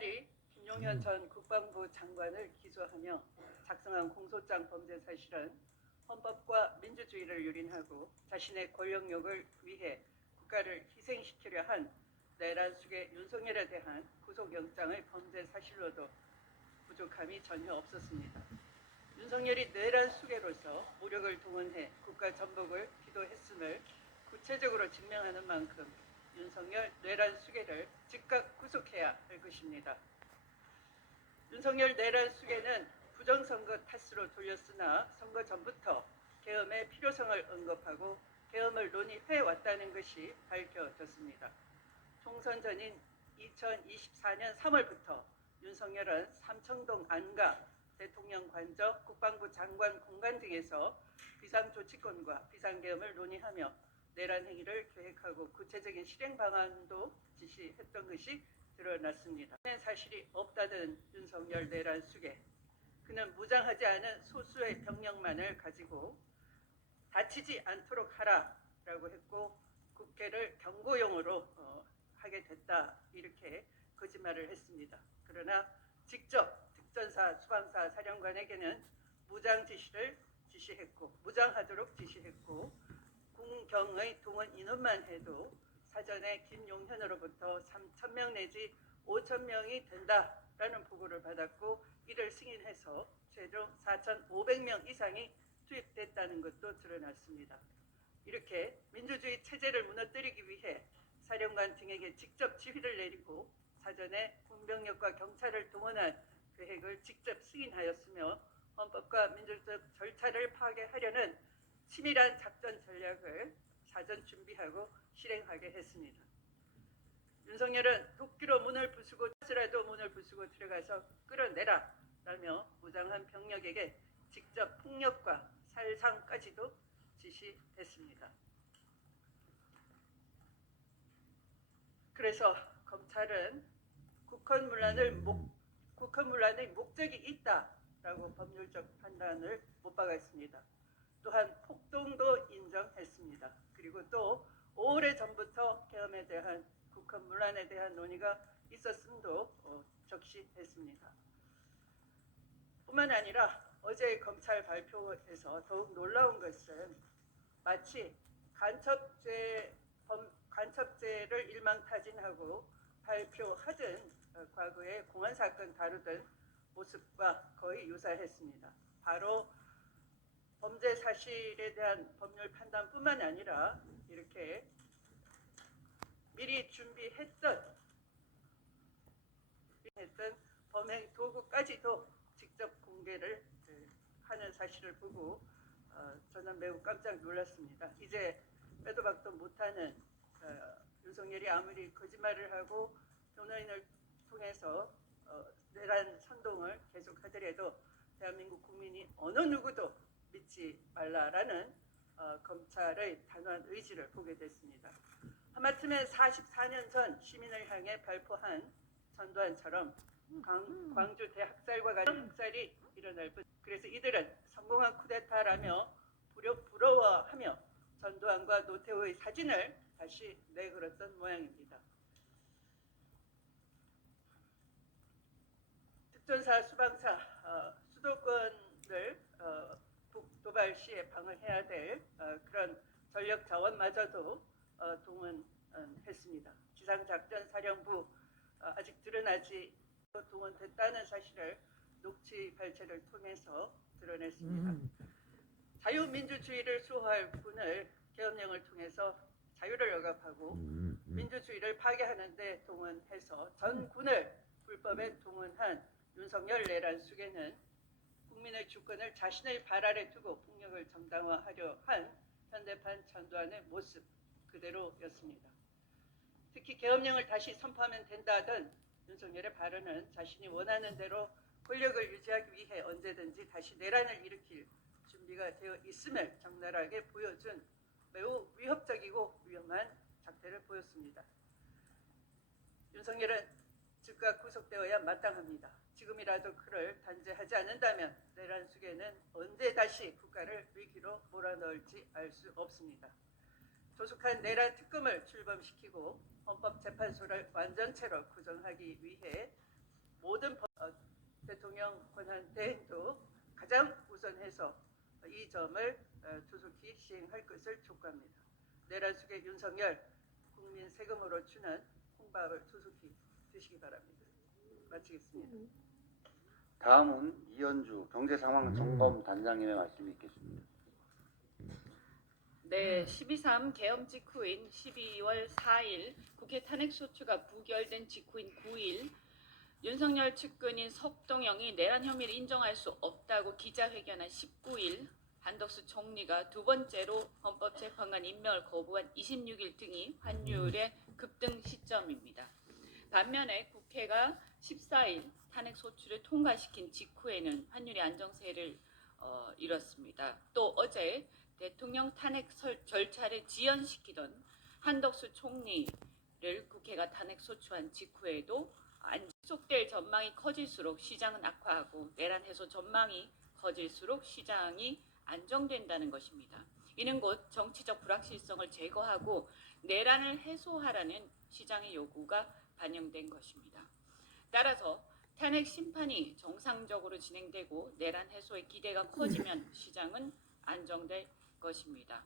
검찰이 김용현 전 국방부 장관을 기소하며 작성한 공소장 범죄 사실은 헌법과 민주주의를 유린하고 자신의 권력욕을 위해 국가를 희생시키려 한 내란 수계 윤석열에 대한 구속영장의 범죄 사실로도 부족함이 전혀 없었습니다. 윤석열이 내란 수계로서 무력을 동원해 국가 전복을 기도했음을 구체적으로 증명하는 만큼 윤석열 내란 수계를 즉각 구속해야 할 것입니다. 윤석열 내란 수계는 부정선거 탓으로 돌렸으나 선거 전부터 계엄의 필요성을 언급하고 계엄을 논의해왔다는 것이 밝혀졌습니다. 총선 전인 2024년 3월부터 윤석열은 삼청동 안가, 대통령 관저, 국방부 장관 공간 등에서 비상조치권과 비상계엄을 논의하며 내란 행위를 계획하고 구체적인 실행 방안도 지시했던 것이 드러났습니다. 사실이 없다던 윤석열 내란 수계. 그는 무장하지 않은 소수의 병력만을 가지고 다치지 않도록 하라라고 했고 국회를 경고용으로 하게 됐다 이렇게 거짓말을 했습니다. 그러나 직접 특전사 수방사 사령관에게는 무장 지시를 지시했고 무장하도록 지시했고 군경의 동원 인원만 해도 사전에 김용현으로부터 3,000명 내지 5,000명이 된다라는 보고를 받았고 이를 승인해서 최종 4,500명 이상이 투입됐다는 것도 드러났습니다. 이렇게 민주주의 체제를 무너뜨리기 위해 사령관 등에게 직접 지휘를 내리고 사전에 군병력과 경찰을 동원한 계획을 직접 승인하였으며 헌법과 민주적 절차를 파괴하려는 치밀한 작전 전략을 사전 준비하고 실행하게 했습니다. 윤석열은 도끼로 문을 부수고 스라도 문을 부수고 들어가서 끌어내라 라며 무장한 병력에게 직접 폭력과 살상까지도 지시했습니다. 그래서 검찰은 국헌문란의 목적이 있다라고 법률적 판단을 못 박았습니다. 또한 폭동도 인정했습니다. 그리고 또 오래전부터 계엄에 대한 국헌문란에 대한 논의가 있었음도 적시했습니다. 뿐만 아니라 어제 검찰 발표에서 더욱 놀라운 것은 마치 간첩죄를 일망타진하고 발표하던 과거의 공안사건 다루던 모습과 거의 유사했습니다. 바로 범죄 사실에 대한 법률 판단뿐만 아니라 이렇게 미리 준비했던 범행 도구까지도 직접 공개를 하는 사실을 보고 저는 매우 깜짝 놀랐습니다. 이제 빼도 박도 못하는 윤석열이 아무리 거짓말을 하고 변호인을 통해서 내란 선동을 계속하더라도 대한민국 국민이 어느 누구도 믿지 말라라는 검찰의 단호한 의지를 보게 됐습니다. 하마터면 44년 전 시민을 향해 발표한 전두환처럼 광주 대학살과 같은 학살이 일어날 뿐 그래서 이들은 성공한 쿠데타라며 부러워하며 전두환과 노태우의 사진을 다시 내걸었던 모양입니다. 특전사 수방사 수도권을 북도발 시에 방어해야 될 그런 전력 자원마저도 동원했습니다. 지상작전사령부 아직 드러나지 동원됐다는 사실을 녹취 발췌를 통해서 드러냈습니다. 자유민주주의를 수호할 군을 계엄령을 통해서 자유를 억압하고 민주주의를 파괴하는 데 동원해서 전 군을 불법에 동원한 윤석열 내란 수계는 국민의 주권을 자신의 발 아래 두고 폭력을 정당화하려 한 현대판 전두환의 모습 그대로였습니다. 특히 계엄령을 다시 선포하면 된다던 윤석열의 발언은 자신이 원하는 대로 권력을 유지하기 위해 언제든지 다시 내란을 일으킬 준비가 되어 있음을 적나라하게 보여준 매우 위협적이고 위험한 작태를 보였습니다. 윤석열은 즉각 구속되어야 마땅합니다. 지금이라도 그를 단죄하지 않는다면 내란 수계는 언제 다시 국가를 위기로 몰아넣을지 알 수 없습니다. 조속한 내란 특검을 출범시키고 헌법재판소를 완전체로 구성하기 위해 대통령 권한 대행도 가장 우선해서 이 점을 조속히 시행할 것을 촉구합니다. 내란 속의 윤석열 국민 세금으로 주는 콩밥을 조속히 드시기 바랍니다. 마치겠습니다. 다음은 이현주 경제상황점검단장님의 말씀이 있겠습니다. 네, 12.3 계엄 직후인 12월 4일 국회 탄핵소추가 부결된 직후인 9일 윤석열 측근인 석동영이 내란 혐의를 인정할 수 없다고 기자회견한 19일 한덕수 총리가 두 번째로 헌법재판관 임명을 거부한 26일 등이 환율의 급등 시점입니다. 반면에 국회가 14일 탄핵소추를 통과시킨 직후에는 환율이 안정세를 이뤘습니다. 또 어제 대통령 탄핵 절차를 지연시키던 한덕수 총리를 국회가 탄핵소추한 직후에도 지속될 전망이 커질수록 시장은 악화하고 내란 해소 전망이 커질수록 시장이 안정된다는 것입니다. 이는 곧 정치적 불확실성을 제거하고 내란을 해소하라는 시장의 요구가 반영된 것입니다. 따라서 탄핵 심판이 정상적으로 진행되고 내란 해소의 기대가 커지면 시장은 안정될 것입니다.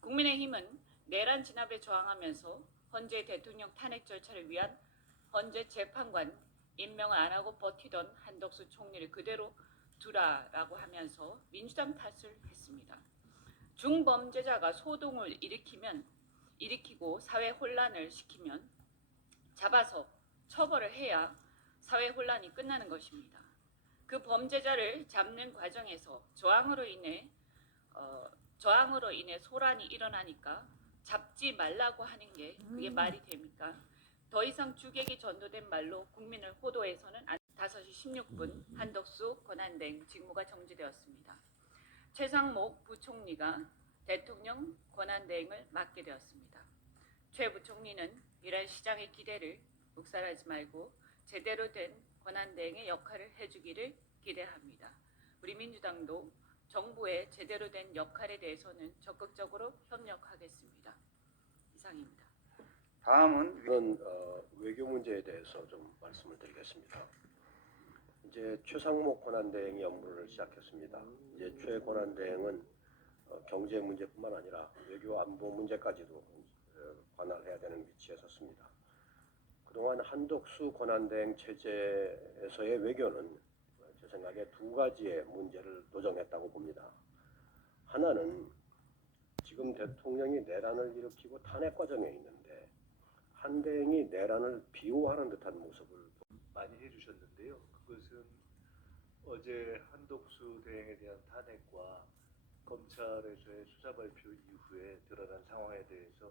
국민의힘은 내란 진압에 저항하면서 헌재 대통령 탄핵 절차를 위한 헌재 재판관 임명을 안 하고 버티던 한덕수 총리를 그대로 두라라고 하면서 민주당 탓을 했습니다. 중범죄자가 소동을 일으키고 사회 혼란을 시키면 잡아서 처벌을 해야 사회 혼란이 끝나는 것입니다. 그 범죄자를 잡는 과정에서 저항으로 인해 소란이 일어나니까 잡지 말라고 하는 게 그게 말이 됩니까? 더 이상 주객이 전도된 말로 국민을 호도해서는 5시 16분 한덕수 권한대행 직무가 정지되었습니다. 최상목 부총리가 대통령 권한대행을 맡게 되었습니다. 최 부총리는 이런 시장의 기대를 묵살하지 말고 제대로 된 권한대행의 역할을 해주기를 기대합니다. 우리 민주당도 정부의 제대로 된 역할에 대해서는 적극적으로 협력하겠습니다. 이상입니다. 다음은 이런 외교 문제에 대해서 좀 말씀을 드리겠습니다. 이제 최상목 권한대행이 업무를 시작했습니다. 이제 최 권한대행은 경제 문제뿐만 아니라 외교 안보 문제까지도 관할해야 되는 위치에 섰습니다. 그동안 한덕수 권한대행 체제에서의 외교는 제 생각에 두 가지의 문제를 노정했다고 봅니다. 하나는 지금 대통령이 내란을 일으키고 탄핵 과정에 있는데 한 대행이 내란을 비호하는 듯한 모습을 많이 해주셨는데요. 그것은 어제 한덕수 대행에 대한 탄핵과 검찰에서의 수사 발표 이후에 드러난 상황에 대해서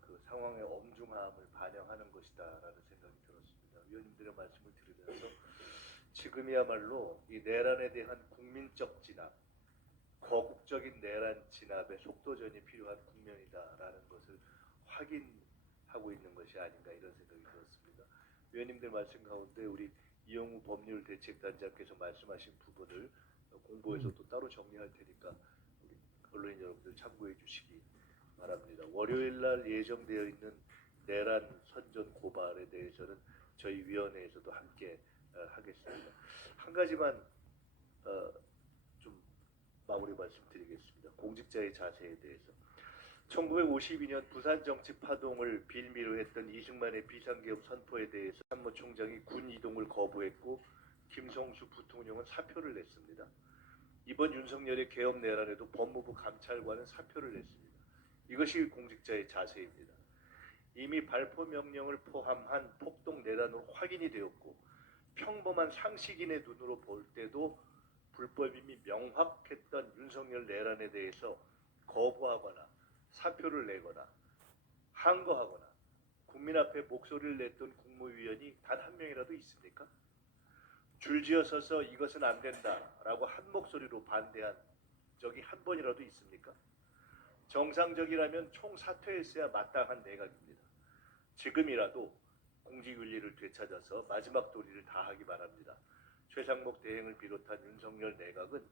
그 상황의 엄중함을 반영하는 것이다라는 생각이 들었습니다. 위원님들의 말씀을 들으면서 지금이야말로 이 내란에 대한 국민적 진압, 거국적인 내란 진압의 속도전이 필요한 국면이다라는 것을 확인하고 있는 것이 아닌가 이런 생각이 들었습니다. 위원님들 말씀 가운데 우리 이영우 법률대책단장께서 말씀하신 부분을 공보에서 또 따로 정리할 테니까 우리 언론인 여러분들 참고해 주시기 바랍니다. 월요일 날 예정되어 있는 내란 선전 고발에 대해서는 저희 위원회에서도 함께 하겠습니다. 한 가지만 좀 마무리 말씀드리겠습니다. 공직자의 자세에 대해서 1952년 부산 정치 파동을 빌미로 했던 이승만의 비상계엄 선포에 대해서 참모총장이 군 이동을 거부했고 김성수 부통령은 사표를 냈습니다. 이번 윤석열의 계엄 내란에도 법무부 감찰관은 사표를 냈습니다. 이것이 공직자의 자세입니다. 이미 발포 명령을 포함한 폭동 내란으로 확인이 되었고 평범한 상식인의 눈으로 볼 때도 불법임이 명확했던 윤석열 내란에 대해서 거부하거나 사표를 내거나 항거하거나 국민 앞에 목소리를 냈던 국무위원이 단 한 명이라도 있습니까? 줄지어 서서 이것은 안 된다라고 한 목소리로 반대한 적이 한 번이라도 있습니까? 정상적이라면 총사퇴했어야 마땅한 내각입니다. 지금이라도 공직윤리를 되찾아서 마지막 도리를 다하기 바랍니다. 최상목 대행을 비롯한 윤석열 내각은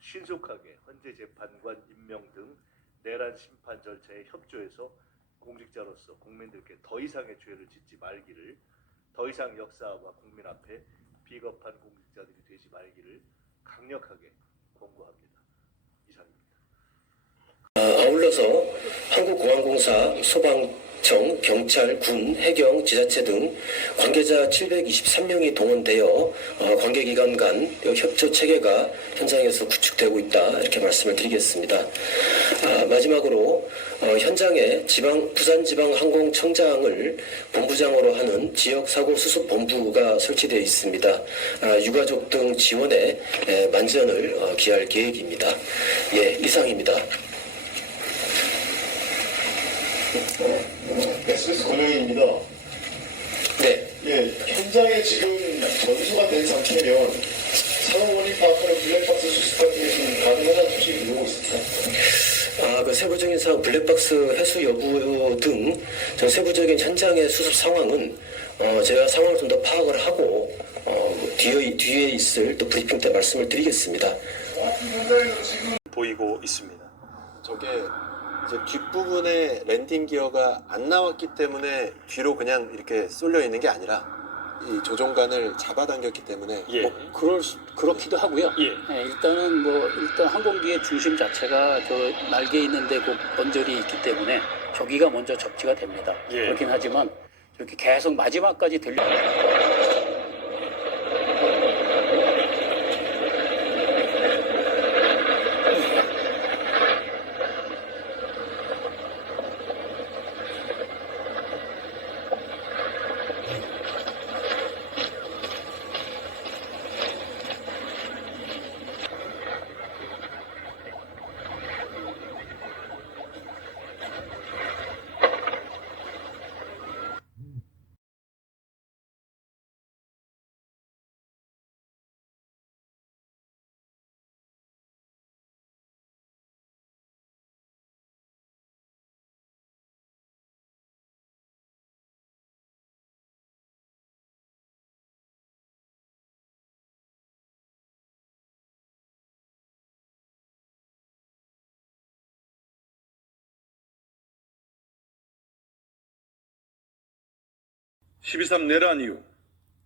신속하게 헌재 재판관 임명 등 내란 심판 절차에 협조해서 공직자로서 국민들께 더 이상의 죄를 짓지 말기를, 더 이상 역사와 국민 앞에 비겁한 공직자들이 되지 말기를 강력하게 권고합니다. 이상입니다. 아울러서 한국공항공사, 소방청, 경찰, 군, 해경, 지자체 등 관계자 723명이 동원되어 관계기관 간 협조 체계가 현장에서 구축되고 있다, 이렇게 말씀을 드리겠습니다. 마지막으로 현장에 부산지방항공청장을 본부장으로 하는 지역사고수습본부가 설치되어 있습니다. 유가족 등 지원에 만전을 기할 계획입니다. 예, 이상입니다. SBS 권영희입니다. 네. 예, 현장에 지금 전수가 된 상태면 사용 원인 파악하는 블랙박스 수습 같은 게 지금 가능하다는 소식이 들어오고 있습니다. 그 세부적인 사항, 블랙박스 해수 여부 등 세부적인 현장의 수습 상황은 제가 상황을 좀 더 파악을 하고 뒤에 있을 또 브리핑 때 말씀을 드리겠습니다. 보이고 있습니다. 저게 이제 뒷부분에 랜딩 기어가 안 나왔기 때문에 뒤로 그냥 이렇게 쏠려 있는 게 아니라 이 조종간을 잡아당겼기 때문에 그렇기도 하고요. 일단 항공기의 중심 자체가 저 날개에 있는데 그 번절이 있기 때문에 저기가 먼저 접지가 됩니다. 그렇긴 하지만 이렇게 계속 마지막까지 (12.3) 내란 이후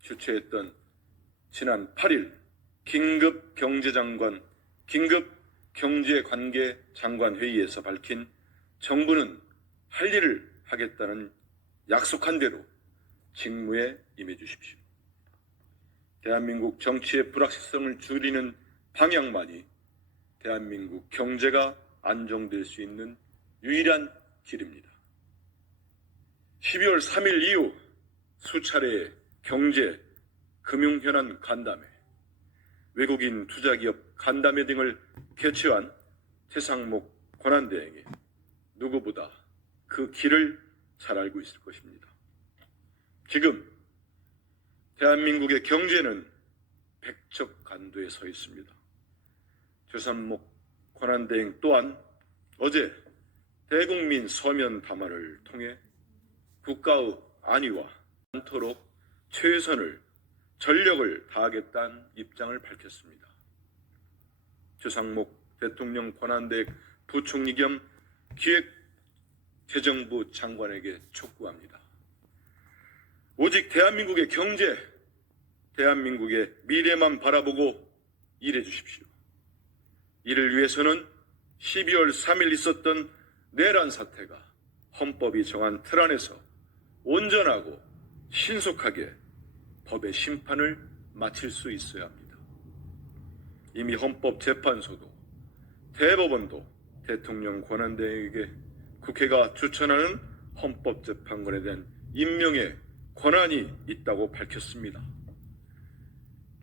주최했던 지난 8일 긴급 경제관계 장관 회의에서 밝힌 정부는 할 일을 하겠다는 약속한 대로 직무에 임해 주십시오. 대한민국 정치의 불확실성을 줄이는 방향만이 대한민국 경제가 안정될 수 있는 유일한 길입니다. 12월 3일 이후 수차례의 경제, 금융 현안 간담회, 외국인 투자기업 간담회 등을 개최한 최상목 권한대행이 누구보다 그 길을 잘 알고 있을 것입니다. 지금 대한민국의 경제는 백척간도에 서 있습니다. 최상목 권한대행 또한 어제 대국민 서면 담화를 통해 국가의 안위와 않도록 최선을 전력을 다하겠다는 입장을 밝혔습니다. 최상목 대통령 권한대행 부총리 겸 기획재정부 장관에게 촉구합니다. 오직 대한민국의 경제, 대한민국의 미래만 바라보고 일해 주십시오. 이를 위해서는 12월 3일 있었던 내란 사태가 헌법이 정한 틀 안에서 온전하고 신속하게 법의 심판을 마칠 수 있어야 합니다. 이미 헌법재판소도 대법원도 대통령 권한대행에게 국회가 추천하는 헌법재판관에 대한 임명의 권한이 있다고 밝혔습니다.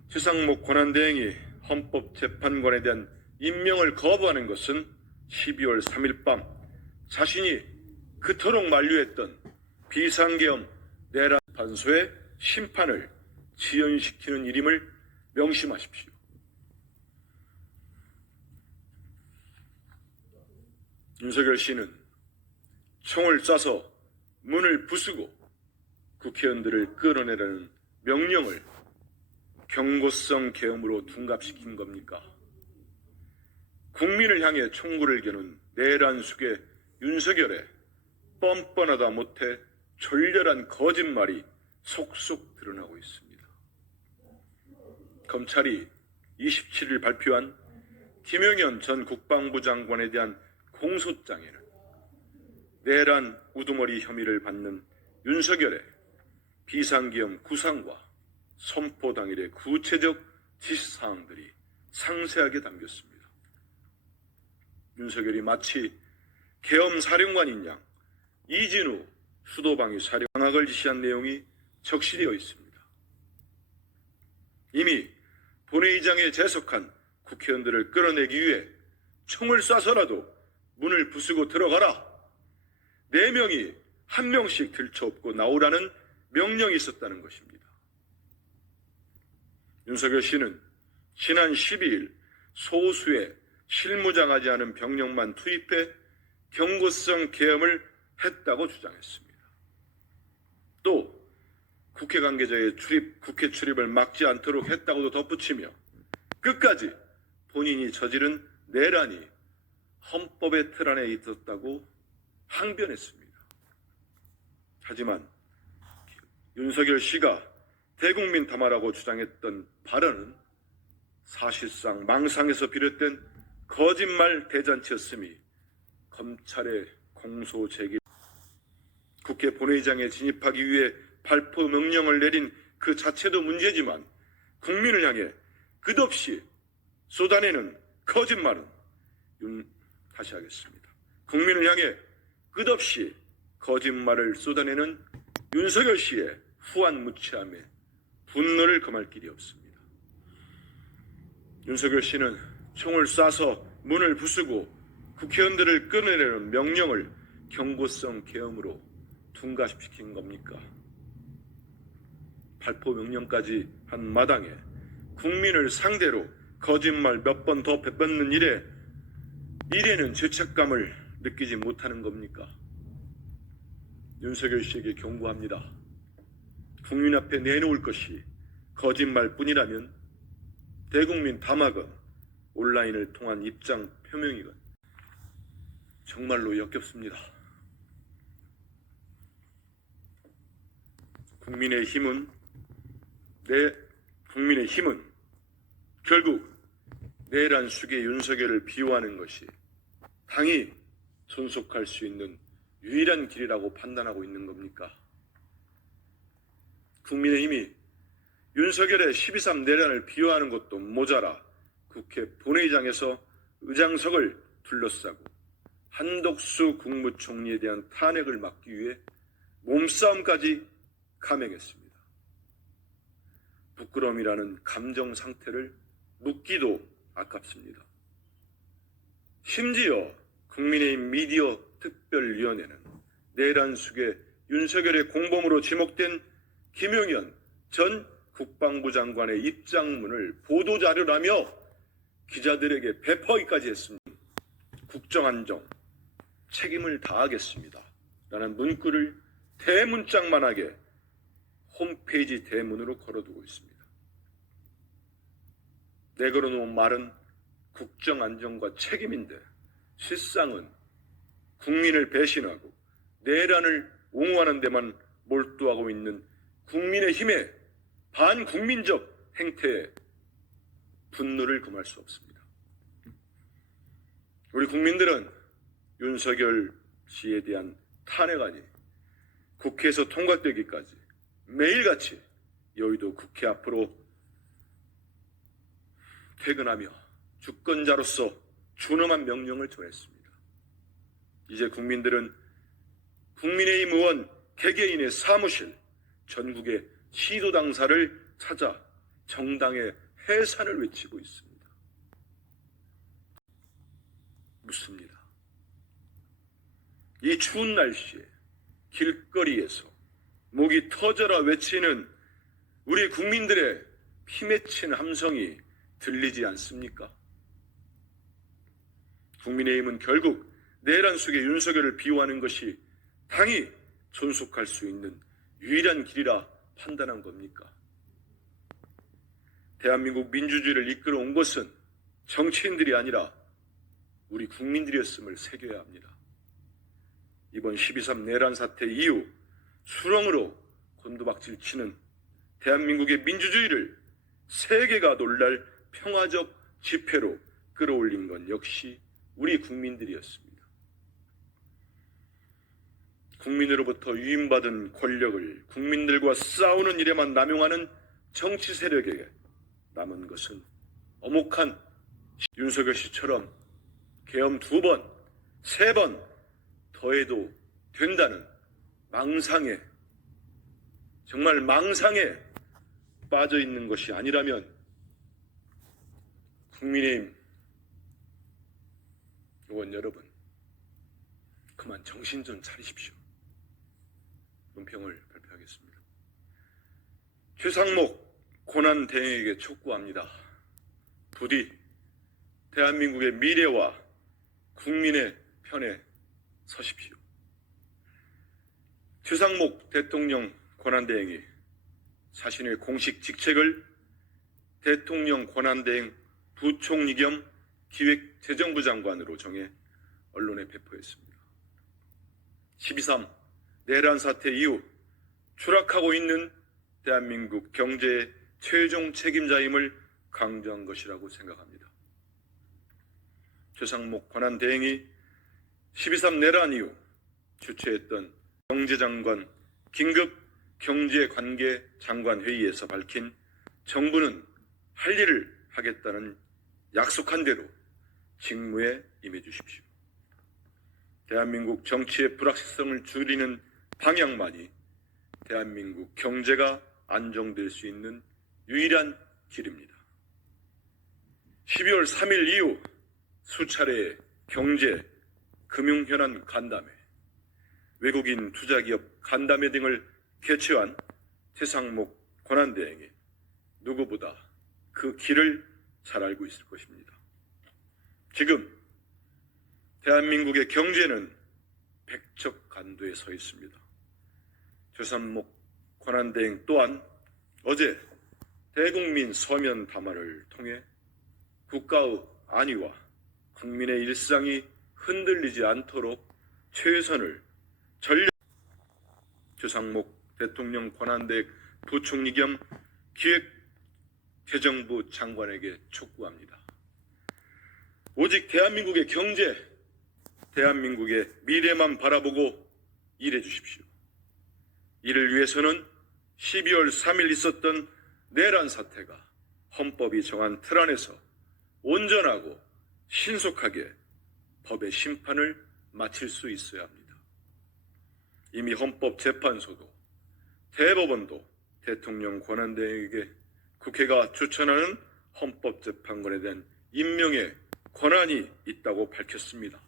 최상목 권한대행이 헌법재판관에 대한 임명을 거부하는 것은 12월 3일 밤 자신이 그토록 만류했던 비상계엄 내란 판소의 심판을 지연시키는 일임을 명심하십시오. 윤석열 씨는 총을 쏴서 문을 부수고 국회의원들을 끌어내라는 명령을 경고성 계엄으로 둔갑시킨 겁니까? 국민을 향해 총구를 겨눈 내란 숙의 윤석열의 뻔뻔하다 못해 졸렬한 거짓말이 속속 드러나고 있습니다. 검찰이 27일 발표한 김용현 전 국방부 장관에 대한 공소장에는 내란 우두머리 혐의를 받는 윤석열의 비상계엄 구상과 선포 당일의 구체적 지시사항들이 상세하게 담겼습니다. 윤석열이 마치 계엄 사령관인 양 이진우 수도방위 사령관을 지시한 내용이 적시되어 있습니다. 이미 본회의장에 재석한 국회의원들을 끌어내기 위해 총을 쏴서라도 문을 부수고 들어가라. 4명이 1명씩 들쳐업고 나오라는 명령이 있었다는 것입니다. 윤석열 씨는 지난 12일 소수의 실무장하지 않은 병력만 투입해 경고성 계엄을 했다고 주장했습니다. 또 국회 관계자의 국회 출입을 막지 않도록 했다고도 덧붙이며 끝까지 본인이 저지른 내란이 헌법의 틀 안에 있었다고 항변했습니다. 하지만 윤석열 씨가 대국민 담화라고 주장했던 발언은 사실상 망상에서 비롯된 거짓말 대잔치였음이 검찰의 공소 제기 국회 본회의장에 진입하기 위해 발포 명령을 내린 그 자체도 문제지만 국민을 향해 끝없이 쏟아내는 거짓말은 다시 하겠습니다. 국민을 향해 끝없이 거짓말을 쏟아내는 윤석열 씨의 후한무치함에 분노를 금할 길이 없습니다. 윤석열 씨는 총을 쏴서 문을 부수고 국회의원들을 끌어내려는 명령을 경고성 계엄으로 둔갑시킨 겁니까? 발포 명령까지 한 마당에 국민을 상대로 거짓말 몇 번 더 뱉는 일에는 죄책감을 느끼지 못하는 겁니까? 윤석열 씨에게 경고합니다. 국민 앞에 내놓을 것이 거짓말뿐이라면 대국민 담화건 온라인을 통한 입장 표명이건 정말로 역겹습니다. 국민의힘은 결국 내란 수계 윤석열을 비호하는 것이 당이 존속할 수 있는 유일한 길이라고 판단하고 있는 겁니까? 국민의힘이 윤석열의 12.3 내란을 비호하는 것도 모자라 국회 본회의장에서 의장석을 둘러싸고 한덕수 국무총리에 대한 탄핵을 막기 위해 몸싸움까지 감행했습니다. 부끄러움이라는 감정 상태를 묻기도 아깝습니다. 심지어 국민의힘 미디어 특별위원회는 내란 수계 윤석열의 공범으로 지목된 김용현 전 국방부 장관의 입장문을 보도자료라며 기자들에게 배포하기까지 했습니다. 국정안정 책임을 다하겠습니다. 라는 문구를 대문짝만하게 홈페이지 대문으로 걸어두고 있습니다. 내걸어놓은 말은 국정안정과 책임인데 실상은 국민을 배신하고 내란을 옹호하는 데만 몰두하고 있는 국민의힘의 반국민적 행태에 분노를 금할 수 없습니다. 우리 국민들은 윤석열 씨에 대한 탄핵안이 국회에서 통과되기까지 매일같이 여의도 국회 앞으로 퇴근하며 주권자로서 준엄한 명령을 전했습니다. 이제 국민들은 국민의힘 의원 개개인의 사무실, 전국의 시도 당사를 찾아 정당의 해산을 외치고 있습니다. 묻습니다. 이 추운 날씨에 길거리에서 목이 터져라 외치는 우리 국민들의 피맺힌 함성이 들리지 않습니까? 국민의힘은 결국 내란 속의 윤석열을 비호하는 것이 당이 존속할 수 있는 유일한 길이라 판단한 겁니까? 대한민국 민주주의를 이끌어온 것은 정치인들이 아니라 우리 국민들이었음을 새겨야 합니다. 이번 12.3 내란 사태 이후 수렁으로 곤두박질 치는 대한민국의 민주주의를 세계가 놀랄 평화적 집회로 끌어올린 건 역시 우리 국민들이었습니다. 국민으로부터 위임받은 권력을 국민들과 싸우는 일에만 남용하는 정치 세력에게 남은 것은 엄혹한 윤석열 씨처럼 계엄 2번, 3번 더해도 된다는 망상에, 정말 망상에 빠져 있는 것이 아니라면 국민의힘 의원 여러분, 그만 정신 좀 차리십시오. 논평을 발표하겠습니다. 최상목 권한대행에게 촉구합니다. 부디 대한민국의 미래와 국민의 편에 서십시오. 최상목 대통령 권한대행이 자신의 공식 직책을 대통령 권한대행 부총리 겸 기획재정부 장관으로 정해 언론에 배포했습니다. 12.3 내란 사태 이후 추락하고 있는 대한민국 경제의 최종 책임자임을 강조한 것이라고 생각합니다. 최상목 권한대행이 12.3 내란 이후 주최했던 경제장관 긴급 경제관계장관회의에서 밝힌 정부는 할 일을 하겠다는 약속한 대로 직무에 임해 주십시오. 대한민국 정치의 불확실성을 줄이는 방향만이 대한민국 경제가 안정될 수 있는 유일한 길입니다. 12월 3일 이후 수차례의 경제, 금융현안 간담회, 외국인 투자기업 간담회 등을 개최한 최상목 권한대행이 누구보다 그 길을 잘 알고 있을 것입니다. 지금 대한민국의 경제는 백척간도에 서 있습니다. 최상목 권한대행 또한 어제 대국민 서면 담화를 통해 국가의 안위와 국민의 일상이 흔들리지 않도록 최선을 전력. 최상목 대통령 권한대행 부총리 겸 기획재정부 장관에게 촉구합니다. 오직 대한민국의 경제, 대한민국의 미래만 바라보고 일해 주십시오. 이를 위해서는 12월 3일 있었던 내란 사태가 헌법이 정한 틀 안에서 온전하고 신속하게 법의 심판을 마칠 수 있어야 합니다. 이미 헌법재판소도 대법원도 대통령 권한대행에게 국회가 추천하는 헌법재판관에 대한 임명의 권한이 있다고 밝혔습니다.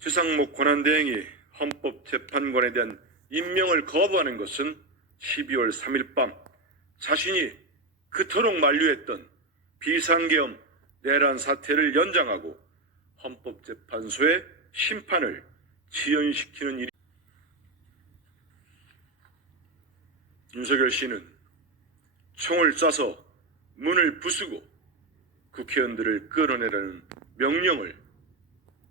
최상목 권한대행이 헌법재판관에 대한 임명을 거부하는 것은 12월 3일 밤 자신이 그토록 만류했던 비상계엄 내란 사태를 연장하고 헌법재판소의 심판을 지연시키는 일이. 윤석열 씨는 총을 쏴서 문을 부수고 국회의원들을 끌어내라는 명령을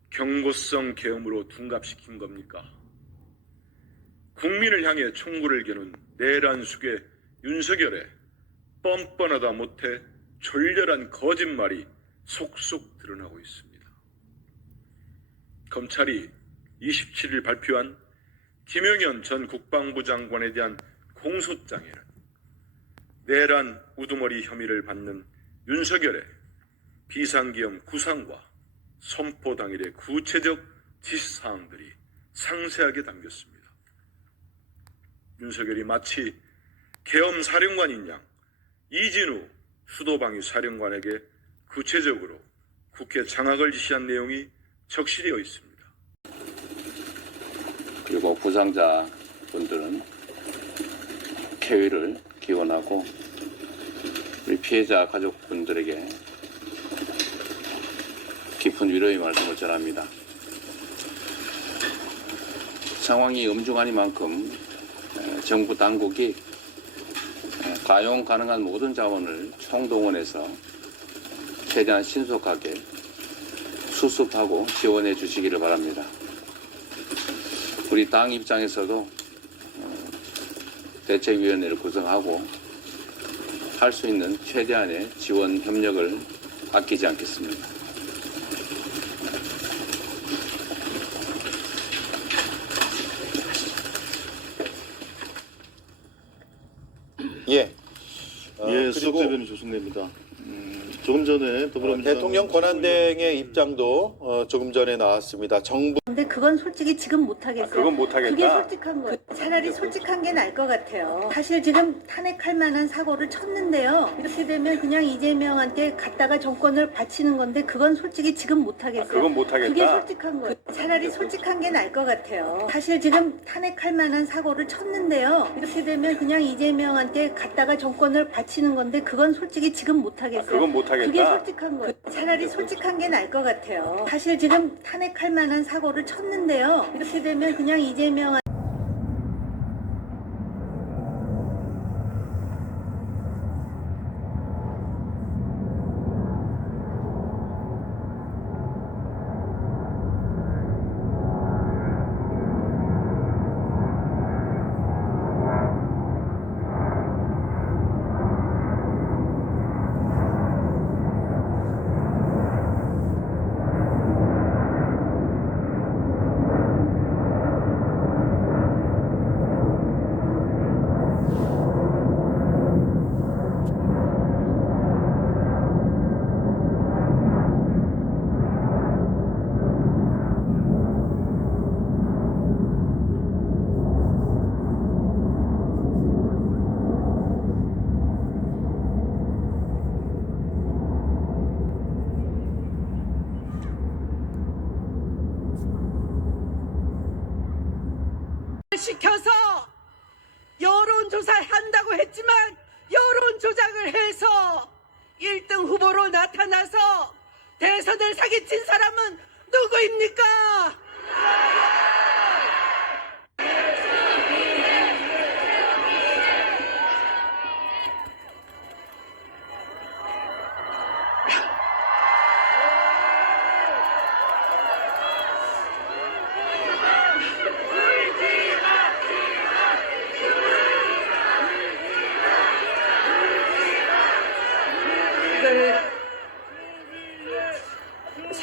경고성 계엄으로 둔갑시킨 겁니까? 국민을 향해 총구를 겨눈 내란숙의 윤석열의 뻔뻔하다 못해 졸렬한 거짓말이 속속 드러나고 있습니다. 검찰이 27일 발표한 김영현 전 국방부 장관에 대한 공소장에는 내란 우두머리 혐의를 받는 윤석열의 비상계엄 구상과 선포 당일의 구체적 지시사항들이 상세하게 담겼습니다. 윤석열이 마치 계엄 사령관인 양 이진우 수도방위 사령관에게 구체적으로 국회 장악을 지시한 내용이 적시되어 있습니다. 그리고 부상자분들은 쾌유를 기원하고 우리 피해자 가족분들에게 깊은 위로의 말씀을 전합니다. 상황이 엄중하니만큼 정부 당국이 가용 가능한 모든 자원을 총동원해서 최대한 신속하게 수습하고 지원해 주시기를 바랍니다. 우리 당 입장에서도 대책위원회를 구성하고 할 수 있는 최대한의 지원 협력을 아끼지 않겠습니다. 예. 예, 수석 그리고 대변인 조승래입니다. 조금 전에 더불어민주당 대통령 권한대행의 입장도 조금 전에 나왔습니다. 정부 근데 그건 솔직히 지금 못하겠어요. 그건 못하겠다. 그게 솔직한 거. 차라리 솔직한 게 나을 것 같아요. 사실 지금 탄핵할 만한 사고를 쳤는데요. 이렇게 되면 그냥 이재명한테 갖다가 정권을 바치는 건데 그건 솔직히 지금 못하겠어요. 그건 못하겠다. 그게 솔직한 거. 차라리 솔직한 게 나을 것 같아요. 사실 지금 탄핵할 만한 사고를 쳤는데요. 이렇게 되면 그냥 이재명한테 갖다가 정권을 바치는 건데 그건 솔직히 지금 못하겠어요. 그건 못하겠다. 그게 솔직한 거. 차라리 솔직한 게 나을 것 같아요. 사실 지금 탄핵할 만한 사고를 쳤는데요. 이렇게 되면 그냥 이재명 시켜서 여론조사 한다고 했지만 여론 조작을 해서 1등 후보로 나타나서 대선을 사기친 사람은 누구입니까?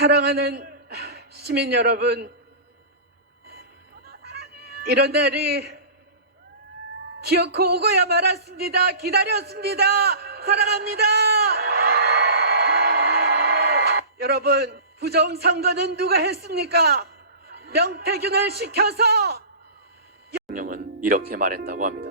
사랑하는 시민 여러분, 이런 날이 기어코 오고야 말았습니다. 기다렸습니다. 사랑합니다. 여러분, 부정선거는 누가 했습니까? 명태균을 시켜서. 대통령은 이렇게 말했다고 합니다.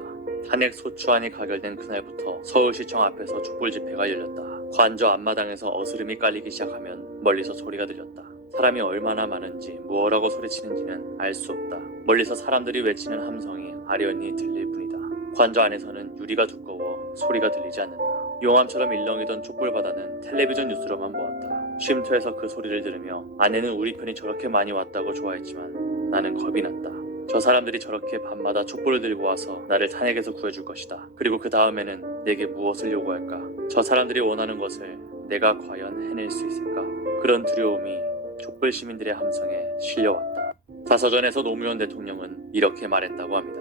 탄핵 소추안이 가결된 그날부터 서울시청 앞에서 촛불 집회가 열렸다. 관저 앞마당에서 어스름이 깔리기 시작하면 멀리서 소리가 들렸다. 사람이 얼마나 많은지 무엇라고 소리치는지는 알 수 없다. 멀리서 사람들이 외치는 함성이 아련히 들릴 뿐이다. 관저 안에서는 유리가 두꺼워 소리가 들리지 않는다. 용암처럼 일렁이던 촛불 바다는 텔레비전 뉴스로만 보았다. 쉼터에서 그 소리를 들으며 아내는 우리 편이 저렇게 많이 왔다고 좋아했지만 나는 겁이 났다. 저 사람들이 저렇게 밤마다 촛불을 들고 와서 나를 탄핵에서 구해줄 것이다. 그리고 그 다음에는 내게 무엇을 요구할까? 저 사람들이 원하는 것을 내가 과연 해낼 수 있을까? 그런 두려움이 촛불 시민들의 함성에 실려왔다. 자서전에서 노무현 대통령은 이렇게 말했다고 합니다.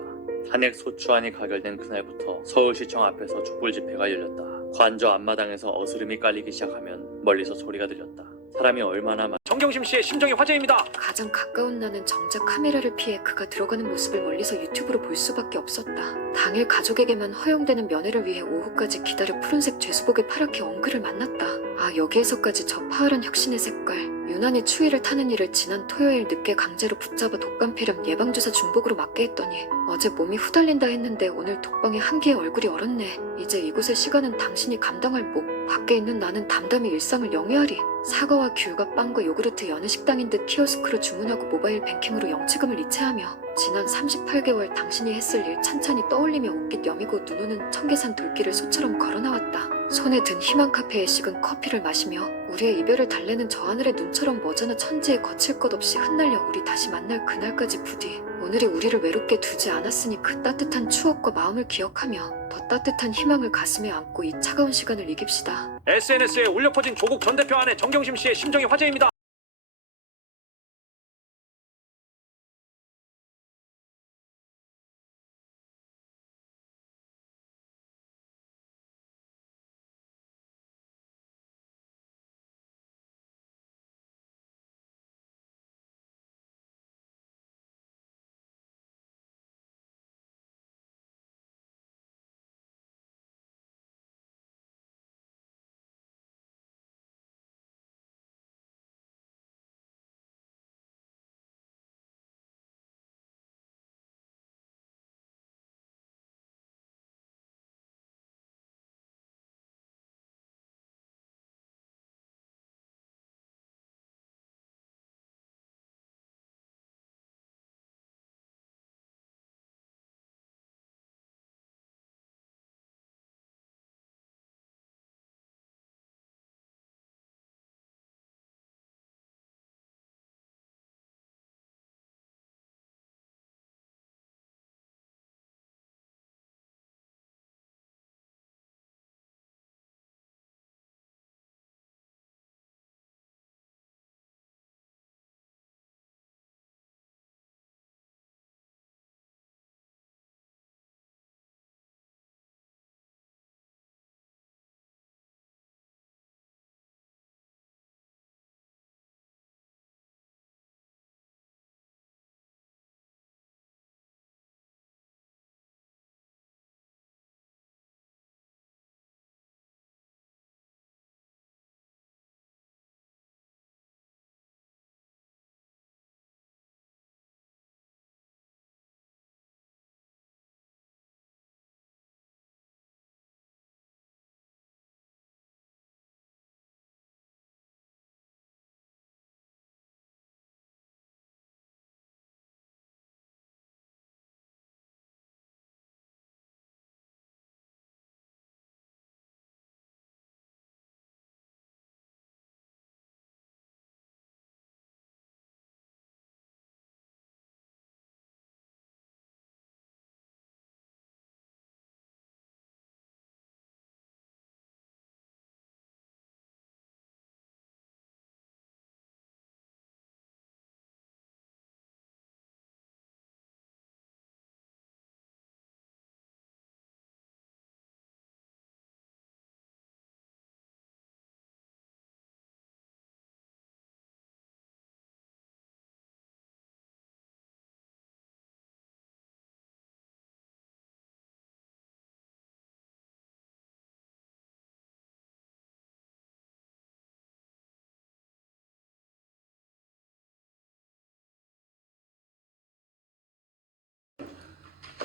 탄핵 소추안이 가결된 그날부터 서울시청 앞에서 촛불 집회가 열렸다. 관저 앞마당에서 어스름이 깔리기 시작하면 멀리서 소리가 들렸다. 사람이 얼마나 정경심 씨의 심정이 화제입니다. 가장 가까운 나는 정작 카메라를 피해 그가 들어가는 모습을 멀리서 유튜브로 볼 수밖에 없었다. 당일 가족에게만 허용되는 면회를 위해 오후까지 기다려 푸른색 죄수복에 파랗게 엉글을 만났다. 아, 여기에서까지 저 파란 혁신의 색깔. 유난히 추위를 타는 이를 지난 토요일 늦게 강제로 붙잡아 독감 폐렴 예방주사 중복으로 맞게 했더니 어제 몸이 후달린다 했는데 오늘 독방에 한기의 얼굴이 얼었네. 이제 이곳의 시간은 당신이 감당할 몫. 밖에 있는 나는 담담히 일상을 영위하리. 사과와 귤과 빵과 요구르트 여느 식당인 듯 키오스크로 주문하고 모바일 뱅킹으로 영치금을 이체하며 지난 38개월 당신이 했을 일 찬찬히 떠올리며 옷깃 여미고 눈 오는 청계산 돌길을 소처럼 걸어나왔다. 손에 든 희망 카페에 식은 커피를 마시며 우리의 이별을 달래는 저 하늘의 눈처럼 머지나 천지에 거칠 것 없이 흩날려 우리 다시 만날 그날까지 부디 오늘이 우리를 외롭게 두지 않았으니 그 따뜻한 추억과 마음을 기억하며 더 따뜻한 희망을 가슴에 안고 이 차가운 시간을 이깁시다. SNS에 울려 퍼진 조국 전 대표 아내 정경심 씨의 심정이 화제입니다.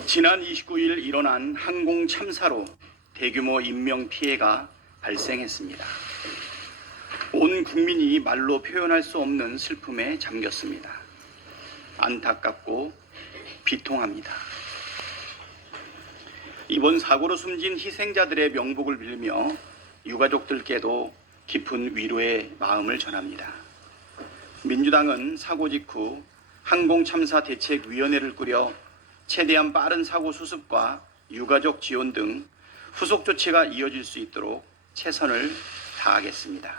지난 29일 일어난 항공 참사로 대규모 인명 피해가 발생했습니다. 온 국민이 말로 표현할 수 없는 슬픔에 잠겼습니다. 안타깝고 비통합니다. 이번 사고로 숨진 희생자들의 명복을 빌며 유가족들께도 깊은 위로의 마음을 전합니다. 민주당은 사고 직후 항공참사대책위원회를 꾸려 최대한 빠른 사고 수습과 유가족 지원 등 후속 조치가 이어질 수 있도록 최선을 다하겠습니다.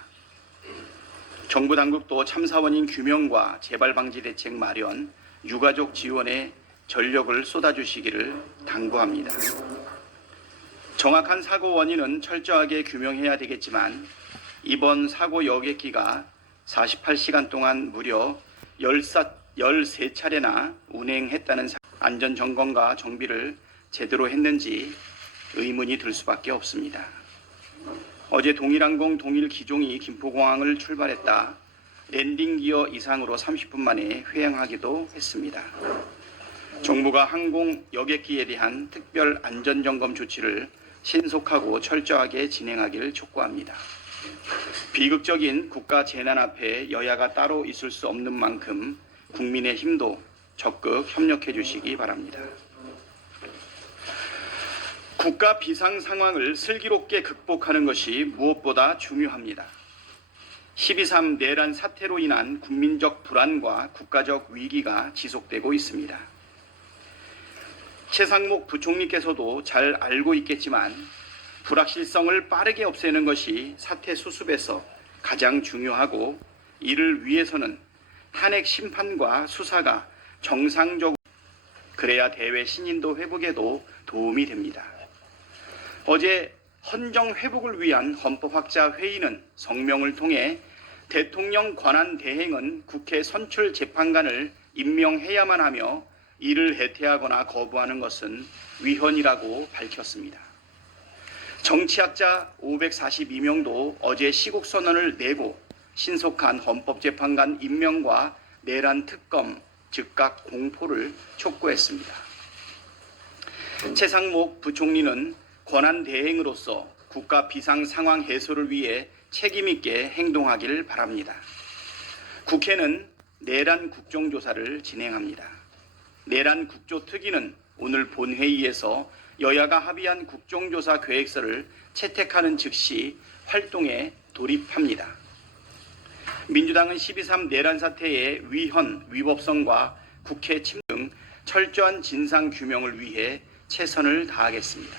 정부 당국도 참사 원인 규명과 재발 방지 대책 마련, 유가족 지원에 전력을 쏟아주시기를 당부합니다. 정확한 사고 원인은 철저하게 규명해야 되겠지만 이번 사고 여객기가 48시간 동안 무려 13차례나 운행했다는 안전점검과 정비를 제대로 했는지 의문이 들 수밖에 없습니다. 어제 동일항공 동일 기종이 김포공항을 출발했다 랜딩 기어 이상으로 30분 만에 회항하기도 했습니다. 정부가 항공 여객기에 대한 특별 안전점검 조치를 신속하고 철저하게 진행하기를 촉구합니다. 비극적인 국가 재난 앞에 여야가 따로 있을 수 없는 만큼 국민의 힘도 적극 협력해 주시기 바랍니다. 국가 비상 상황을 슬기롭게 극복하는 것이 무엇보다 중요합니다. 12.3 내란 사태로 인한 국민적 불안과 국가적 위기가 지속되고 있습니다. 최상목 부총리께서도 잘 알고 있겠지만 불확실성을 빠르게 없애는 것이 사태 수습에서 가장 중요하고 이를 위해서는 탄핵 심판과 수사가 정상적으로 그래야 대외 신인도 회복에도 도움이 됩니다. 어제 헌정 회복을 위한 헌법학자 회의는 성명을 통해 대통령 권한 대행은 국회 선출 재판관을 임명해야만 하며 이를 해태하거나 거부하는 것은 위헌이라고 밝혔습니다. 정치학자 542명도 어제 시국선언을 내고 신속한 헌법재판관 임명과 내란 특검 즉각 공포를 촉구했습니다. 최상목 부총리는 권한 대행으로서 국가 비상 상황 해소를 위해 책임 있게 행동하기를 바랍니다. 국회는 내란 국정조사를 진행합니다. 내란 국조특위는 오늘 본회의에서 여야가 합의한 국정조사 계획서를 채택하는 즉시 활동에 돌입합니다. 민주당은 12.3 내란 사태의 위헌, 위법성과 국회 침해 등 철저한 진상 규명을 위해 최선을 다하겠습니다.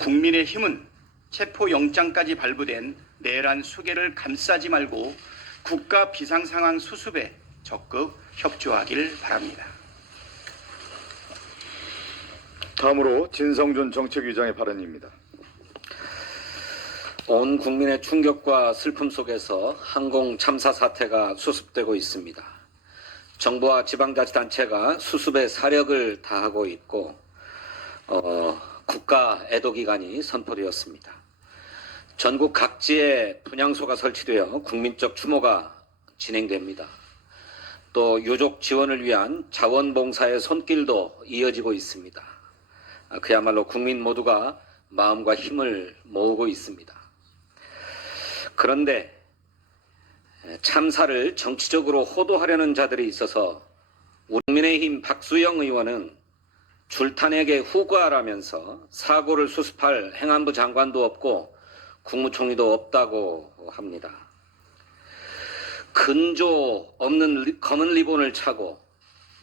국민의힘은 체포영장까지 발부된 내란 수괴를 감싸지 말고 국가 비상상황 수습에 적극 협조하길 바랍니다. 다음으로 진성준 정책위장의 발언입니다. 온 국민의 충격과 슬픔 속에서 항공 참사 사태가 수습되고 있습니다. 정부와 지방자치단체가 수습에 사력을 다하고 있고 국가 애도기간이 선포되었습니다. 전국 각지에 분향소가 설치되어 국민적 추모가 진행됩니다. 또 유족 지원을 위한 자원봉사의 손길도 이어지고 있습니다. 그야말로 국민 모두가 마음과 힘을 모으고 있습니다. 그런데 참사를 정치적으로 호도하려는 자들이 있어서 국민의힘 박수영 의원은 줄탄핵에 후과하라면서 사고를 수습할 행안부 장관도 없고 국무총리도 없다고 합니다. 근조 없는 검은 리본을 차고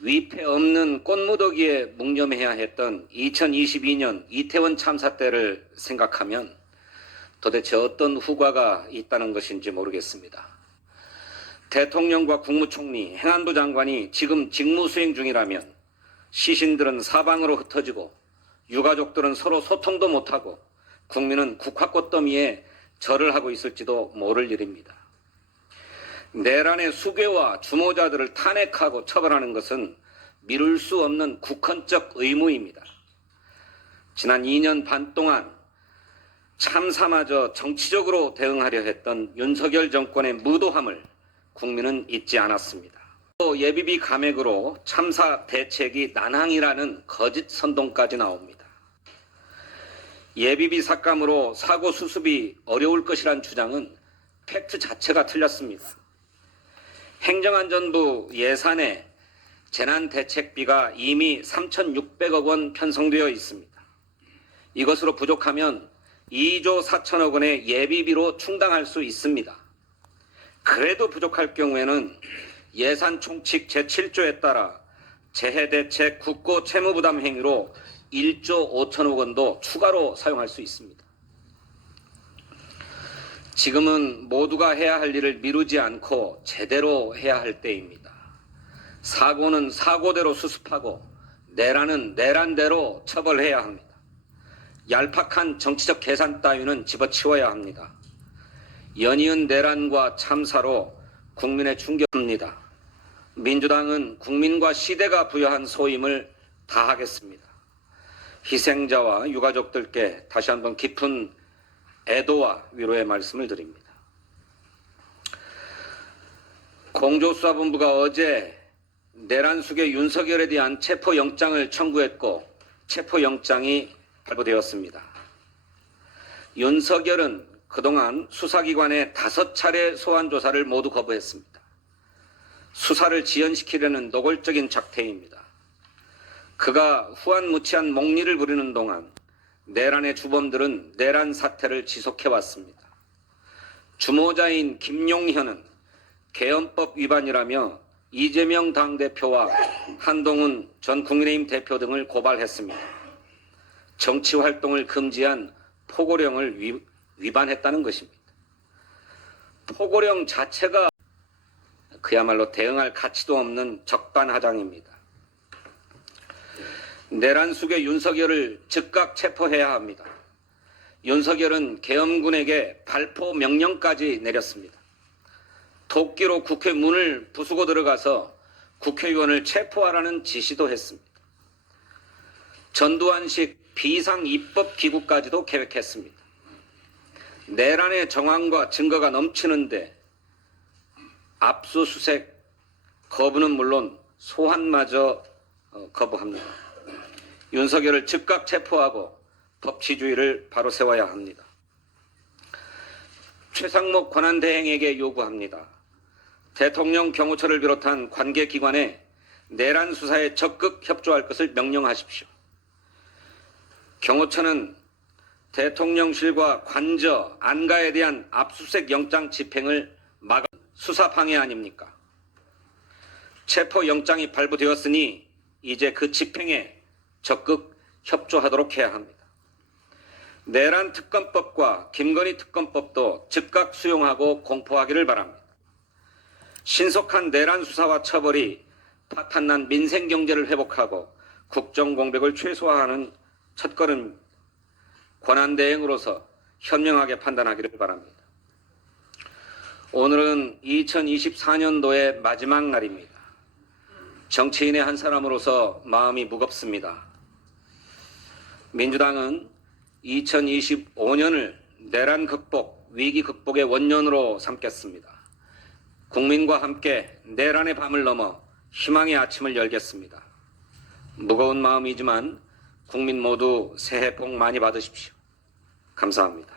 위패 없는 꽃무더기에 묵념해야 했던 2022년 이태원 참사 때를 생각하면 도대체 어떤 후과가 있다는 것인지 모르겠습니다. 대통령과 국무총리, 행안부 장관이 지금 직무수행 중이라면 시신들은 사방으로 흩어지고 유가족들은 서로 소통도 못하고 국민은 국화꽃더미에 절을 하고 있을지도 모를 일입니다. 내란의 수괴와 주모자들을 탄핵하고 처벌하는 것은 미룰 수 없는 국헌적 의무입니다. 지난 2년 반 동안 참사마저 정치적으로 대응하려 했던 윤석열 정권의 무도함을 국민은 잊지 않았습니다. 또 예비비 감액으로 참사 대책이 난항이라는 거짓 선동까지 나옵니다. 예비비 삭감으로 사고 수습이 어려울 것이란 주장은 팩트 자체가 틀렸습니다. 행정안전부 예산에 재난대책비가 이미 3,600억 원 편성되어 있습니다. 이것으로 부족하면 2조 4천억 원의 예비비로 충당할 수 있습니다. 그래도 부족할 경우에는 예산 총칙 제7조에 따라 재해대책 국고 채무부담 행위로 1조 5천억 원도 추가로 사용할 수 있습니다. 지금은 모두가 해야 할 일을 미루지 않고 제대로 해야 할 때입니다. 사고는 사고대로 수습하고 내란은 내란대로 처벌해야 합니다. 얄팍한 정치적 계산 따위는 집어치워야 합니다. 연이은 내란과 참사로 국민의 충격입니다. 민주당은 국민과 시대가 부여한 소임을 다하겠습니다. 희생자와 유가족들께 다시 한번 깊은 애도와 위로의 말씀을 드립니다. 공조수사본부가 어제 내란 수괴 윤석열에 대한 체포영장을 청구했고 체포영장이 발부되었습니다. 윤석열은 그동안 수사기관의 5차례 소환조사를 모두 거부했습니다. 수사를 지연시키려는 노골적인 작태입니다. 그가 후한무치한 목리를 부리는 동안 내란의 주범들은 내란 사태를 지속해왔습니다. 주모자인 김용현은 개헌법 위반이라며 이재명 당대표와 한동훈 전 국민의힘 대표 등을 고발했습니다. 정치활동을 금지한 포고령을 위반했다는 것입니다. 포고령 자체가 그야말로 대응할 가치도 없는 적반하장입니다. 내란 수괴 윤석열을 즉각 체포해야 합니다. 윤석열은 계엄군에게 발포 명령까지 내렸습니다. 도끼로 국회 문을 부수고 들어가서 국회의원을 체포하라는 지시도 했습니다. 전두환식 비상입법기구까지도 계획했습니다. 내란의 정황과 증거가 넘치는데 압수수색 거부는 물론 소환마저 거부합니다. 윤석열을 즉각 체포하고 법치주의를 바로 세워야 합니다. 최상목 권한대행에게 요구합니다. 대통령 경호처를 비롯한 관계기관에 내란 수사에 적극 협조할 것을 명령하십시오. 경호처는 대통령실과 관저, 안가에 대한 압수수색 영장 집행을 막아 수사 방해 아닙니까? 체포 영장이 발부되었으니 이제 그 집행에 적극 협조하도록 해야 합니다. 내란 특검법과 김건희 특검법도 즉각 수용하고 공포하기를 바랍니다. 신속한 내란 수사와 처벌이 파탄난 민생 경제를 회복하고 국정 공백을 최소화하는 첫걸음 권한대행으로서 현명하게 판단하기를 바랍니다. 오늘은 2024년도의 마지막 날입니다. 정치인의 한 사람으로서 마음이 무겁습니다. 민주당은 2025년을 내란 극복, 위기 극복의 원년으로 삼겠습니다. 국민과 함께 내란의 밤을 넘어 희망의 아침을 열겠습니다. 무거운 마음이지만 국민 모두 새해 복 많이 받으십시오. 감사합니다.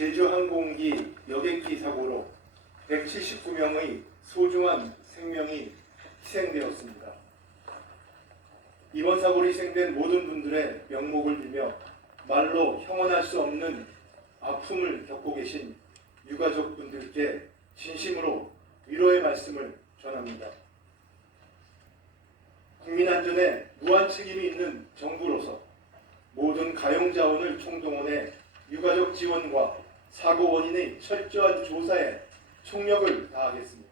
제주항공기 여객기 사고로 179명의 소중한 생명이 희생되었습니다. 이번 사고로 희생된 모든 분들의 명목을 빌며 말로 형언할 수 없는 아픔을 겪고 계신 유가족분들께 진심으로 위로의 말씀을 전합니다. 국민 안전에 무한 책임이 있는 정부로서 모든 가용자원을 총동원해 유가족 지원과 사고 원인의 철저한 조사에 총력을 다하겠습니다.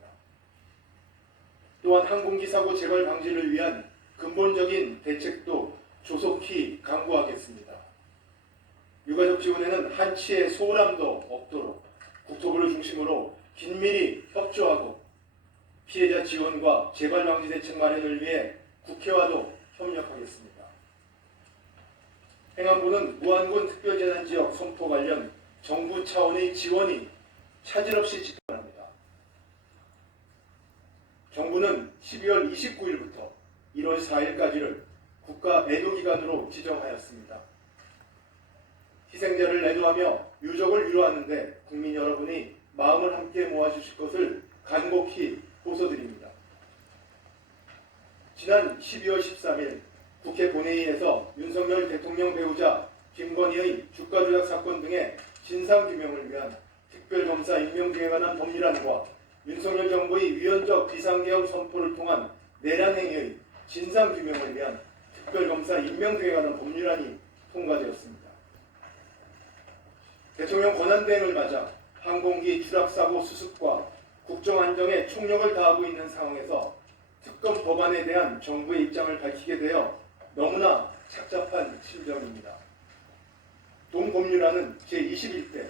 또한 항공기 사고 재발 방지를 위한 근본적인 대책도 조속히 강구하겠습니다. 유가족 지원에는 한치의 소홀함도 없도록 국토부를 중심으로 긴밀히 협조하고 피해자 지원과 재발 방지 대책 마련을 위해 국회와도 협력하겠습니다. 행안부는 무안군 특별재난지역 선포 관련 정부 차원의 지원이 차질 없이 집행합니다. 정부는 12월 29일부터 1월 4일까지를 국가 애도기간으로 지정하였습니다. 희생자를 애도하며 유족을 위로하는 데 국민 여러분이 마음을 함께 모아주실 것을 간곡히 호소드립니다. 지난 12월 13일 국회 본회의에서 윤석열 대통령 배우자 김건희의 주가 조작 사건 등의 진상규명을 위한 특별검사 임명 등에 관한 법률안과 윤석열 정부의 위헌적 비상개혁 선포를 통한 내란 행위의 진상규명을 위한 특별검사 임명 등에 관한 법률안이 통과되었습니다. 대통령 권한대행을 맞아 항공기 추락사고 수습과 국정안정에 총력을 다하고 있는 상황에서 특검 법안에 대한 정부의 입장을 밝히게 되어 너무나 착잡한 심정입니다. 동법률안은 제21대,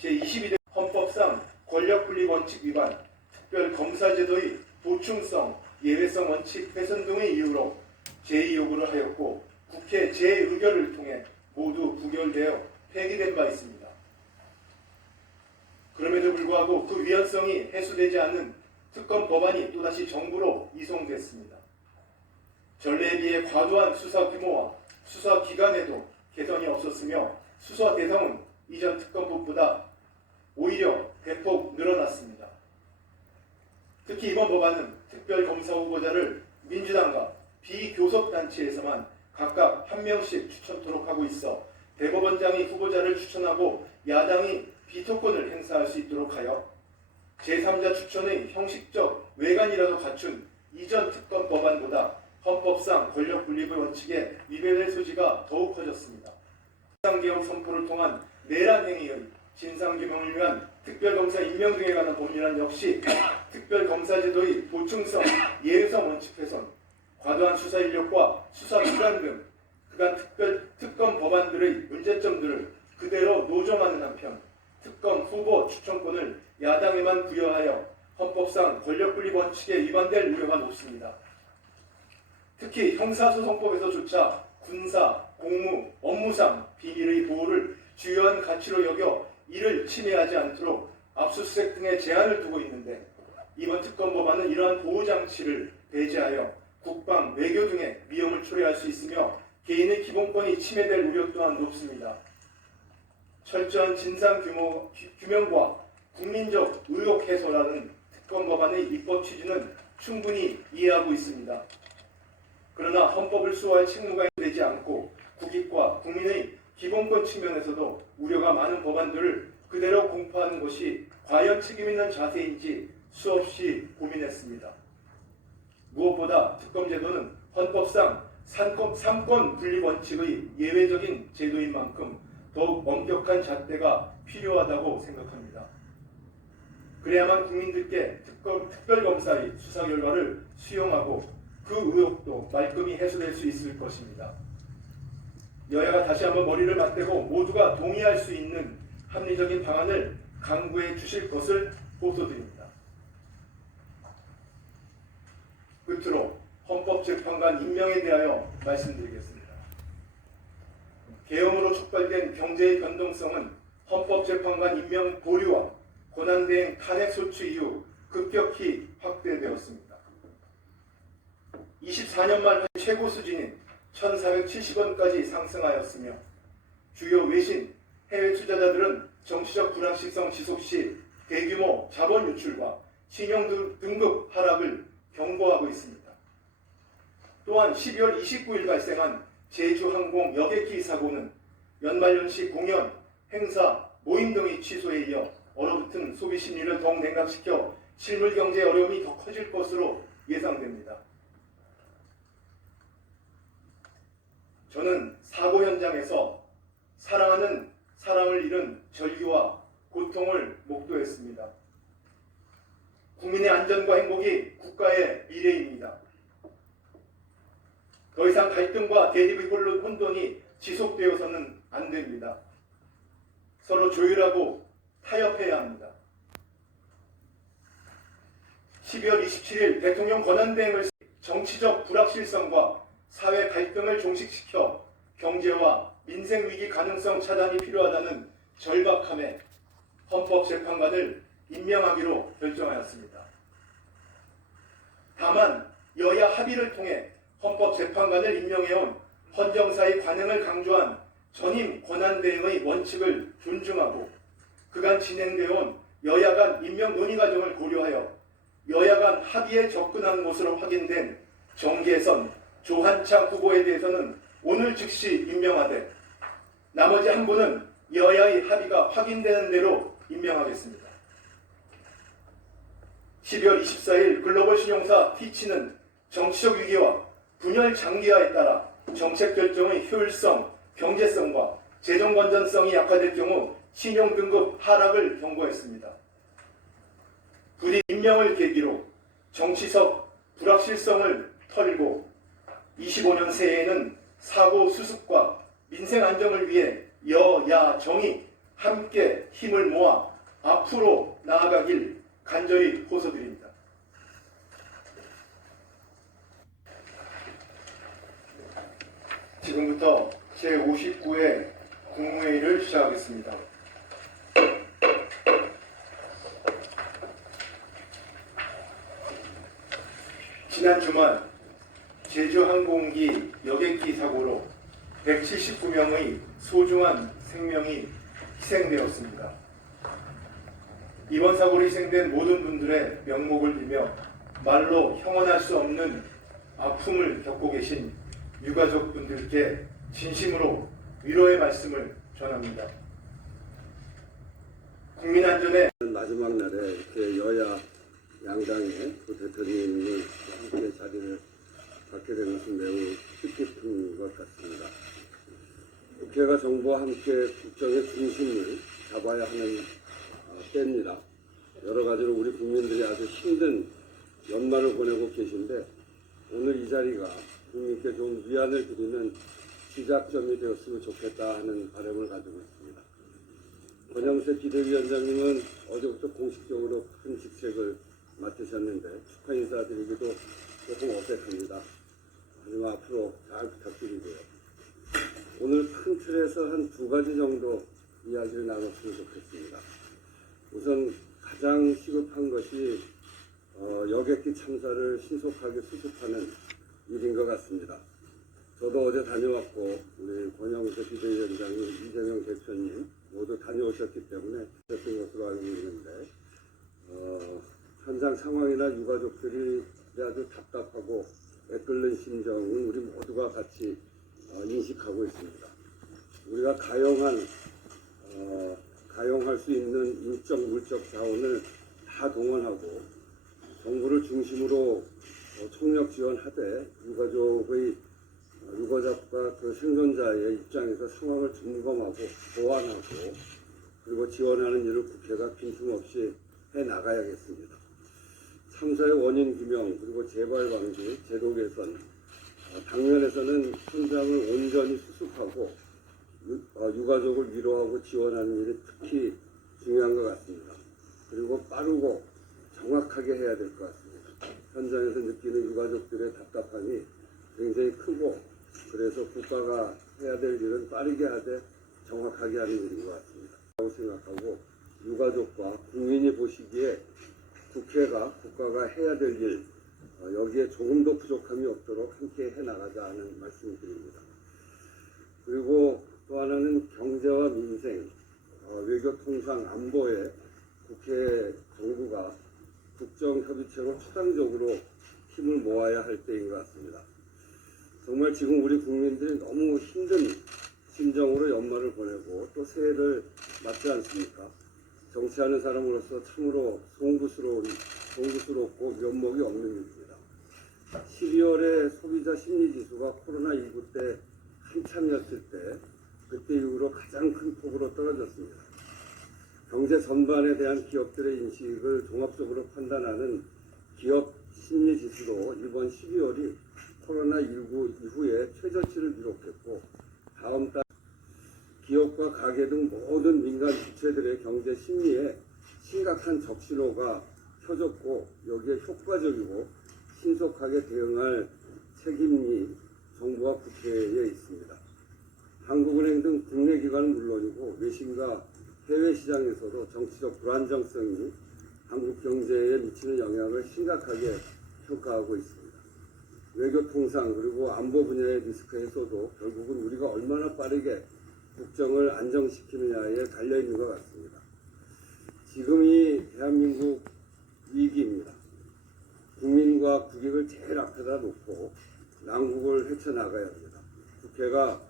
제22대 헌법상 권력분립 원칙 위반, 특별검사제도의 보충성, 예외성 원칙 훼손 등의 이유로 제2요구를 하였고 국회 재의결을 통해 모두 부결되어 폐기된 바 있습니다. 그럼에도 불구하고 그 위헌성이 해소되지 않는 특검 법안이 또다시 정부로 이송됐습니다. 전례에 비해 과도한 수사 규모와 수사 기간에도 개선이 없었으며 수사 대상은 이전 특검법보다 오히려 대폭 늘어났습니다. 특히 이번 법안은 특별검사 후보자를 민주당과 비교섭단체에서만 각각 한 명씩 추천토록 하고 있어 대법원장이 후보자를 추천하고 야당이 비토권을 행사할 수 있도록 하여 제3자 추천의 형식적 외관이라도 갖춘 이전 특검 법안보다 헌법상 권력 분립의 원칙에 위배될 소지가 더욱 커졌습니다. 비상개혁 선포를 통한 내란 행위의 진상규명을 위한 특별검사 임명 등에 관한 법률안 역시 특별검사제도의 보충성, 예외성 원칙 훼손, 과도한 수사 인력과 수사 기간 등 그간 특검 법안들의 문제점들을 그대로 노정하는 한편 특검 후보 추천권을 야당에만 부여하여 헌법상 권력분립 원칙에 위반될 우려가 높습니다. 특히 형사소송법에서조차 군사, 공무, 업무상 비밀의 보호를 주요한 가치로 여겨 이를 침해하지 않도록 압수수색 등의 제한을 두고 있는데 이번 특검 법안은 이러한 보호장치를 배제하여 국방, 외교 등의 위험을 초래할 수 있으며 개인의 기본권이 침해될 우려 또한 높습니다. 철저한 진상규명과 국민적 의혹 해소라는 특검 법안의 입법 취지는 충분히 이해하고 있습니다. 그러나 헌법을 수호할 책무가 되지 않고 국익과 국민의 기본권 측면에서도 우려가 많은 법안들을 그대로 공포하는 것이 과연 책임있는 자세인지 수없이 고민했습니다. 무엇보다 특검제도는 헌법상 삼권 분립 원칙의 예외적인 제도인 만큼 더욱 엄격한 잣대가 필요하다고 생각합니다. 그래야만 국민들께 특별검사의 수사 결과를 수용하고 그 의혹도 말끔히 해소될 수 있을 것입니다. 여야가 다시 한번 머리를 맞대고 모두가 동의할 수 있는 합리적인 방안을 강구해 주실 것을 호소드립니다. 끝으로 헌법재판관 임명에 대하여 말씀드리겠습니다. 계엄으로 촉발된 경제의 변동성은 헌법재판관 임명 보류와 권한대행 탄핵소추 이후 급격히 확대되었습니다. 24년 말 최고 수준인 1,470원까지 상승하였으며 주요 외신, 해외 투자자들은 정치적 불확실성 지속 시 대규모 자본 유출과 신용 등급 하락을 경고하고 있습니다. 또한 12월 29일 발생한 제주항공 여객기 사고는 연말연시 공연, 행사, 모임 등의 취소에 이어 얼어붙은 소비 심리를 더욱 냉각시켜 실물 경제 어려움이 더 커질 것으로 예상됩니다. 저는 사고 현장에서 사랑하는 사랑을 잃은 절규와 고통을 목도했습니다. 국민의 안전과 행복이 국가의 미래입니다. 더 이상 갈등과 대립의 혼돈이 지속되어서는 안 됩니다. 서로 조율하고 타협해야 합니다. 12월 27일 대통령 권한대행을 정치적 불확실성과 사회 갈등을 종식시켜 경제와 민생 위기 가능성 차단이 필요하다는 절박함에 헌법재판관을 임명하기로 결정하였습니다. 다만 여야 합의를 통해 헌법재판관을 임명해온 헌정사의 관행을 강조한 전임 권한대행의 원칙을 존중하고 그간 진행되어온 여야 간 임명 논의 과정을 고려하여 여야 간 합의에 접근한 것으로 확인된 정계선 조한창 후보에 대해서는 오늘 즉시 임명하되 나머지 한 분은 여야의 합의가 확인되는 대로 임명하겠습니다. 12월 24일 글로벌 신용사 피치는 정치적 위기와 분열 장기화에 따라 정책 결정의 효율성, 경제성과 재정 건전성이 약화될 경우 신용 등급 하락을 경고했습니다. 부디 임명을 계기로 정치적 불확실성을 털고 25년 새해에는 사고 수습과 민생 안정을 위해 여야 정이 함께 힘을 모아 앞으로 나아가길 간절히 호소드립니다. 지금부터 제59회 국무회의를 시작하겠습니다. 지난 주말 제주항공기 여객기 사고로 179명의 소중한 생명이 희생되었습니다. 이번 사고로 희생된 모든 분들의 명목을 빌며 말로 형언할 수 없는 아픔을 겪고 계신 유가족분들께 진심으로 위로의 말씀을 전합니다. 국민 안전에 마지막 날에 이렇게 여야 양당의 그 대표님이 함께 자리를 갖게 된 것은 매우 뜻깊은 것 같습니다. 국회가 정부와 함께 국정의 중심을 잡아야 하는 때입니다. 여러 가지로 우리 국민들이 아주 힘든 연말을 보내고 계신데 오늘 이 자리가 국민께 좀 위안을 드리는 시작점이 되었으면 좋겠다 하는 바람을 가지고 있습니다. 권영세 비대위원장님은 어제부터 공식적으로 큰 직책을 맡으셨는데 축하 인사드리기도 조금 어색합니다. 하지만 앞으로 잘 부탁드리고요. 오늘 큰 틀에서 한 두 가지 정도 이야기를 나눴으면 좋겠습니다. 우선 가장 시급한 것이 여객기 참사를 신속하게 수습하는 일인 것 같습니다. 저도 어제 다녀왔고 우리 권영세 비대위원장님, 이재명 대표님 모두 다녀오셨기 때문에 됐던 것으로 알고 있는데 현장 상황이나 유가족들이 아주 답답하고 애끓는 심정은 우리 모두가 같이 인식하고 있습니다. 우리가 가용할 수 있는 인적, 물적 자원을 다 동원하고 정부를 중심으로 총력 지원하되 유가족과 그 생존자의 입장에서 상황을 점검하고 보완하고 그리고 지원하는 일을 국회가 빈틈없이 해나가야겠습니다. 참사의 원인 규명 그리고 재발 방지, 제도 개선 당면에서는 현장을 온전히 수습하고 유가족을 위로하고 지원하는 일이 특히 중요한 것 같습니다. 그리고 빠르고 정확하게 해야 될 것 같습니다. 현장에서 느끼는 유가족들의 답답함이 굉장히 크고 그래서 국가가 해야 될 일은 빠르게 하되 정확하게 하는 일인 것 같습니다. 라고 생각하고 유가족과 국민이 보시기에 국가가 해야 될 일 여기에 조금도 부족함이 없도록 함께 해나가자 하는 말씀을 드립니다. 그리고 또 하나는 경제와 민생, 외교 통상 안보에 국회 정부가 국정협의체로 초당적으로 힘을 모아야 할 때인 것 같습니다. 정말 지금 우리 국민들이 너무 힘든 심정으로 연말을 보내고 또 새해를 맞지 않습니까? 정치하는 사람으로서 참으로 송구스럽고 면목이 없는 일입니다. 12월에 소비자 심리지수가 코로나19 때 한참이었을 때 그때 이후로 가장 큰 폭으로 떨어졌습니다. 경제 전반에 대한 기업들의 인식을 종합적으로 판단하는 기업 심리지수도 이번 12월이 코로나19 이후에 최저치를 기록했고 다음 달 기업과 가계 등 모든 민간 주체들의 경제 심리에 심각한 적신호가 켜졌고 여기에 효과적이고 신속하게 대응할 책임이 정부와 국회에 있습니다. 한국은행 등 국내 기관은 물론이고 외신과 해외 시장에서도 정치적 불안정성이 한국 경제에 미치는 영향을 심각하게 평가하고 있습니다. 외교 통상 그리고 안보 분야의 리스크 해소도 결국은 우리가 얼마나 빠르게 국정을 안정시키느냐에 달려있는 것 같습니다. 지금이 대한민국 위기입니다. 국민과 국익을 제일 앞에다 놓고 난국을 헤쳐나가야 합니다. 국회가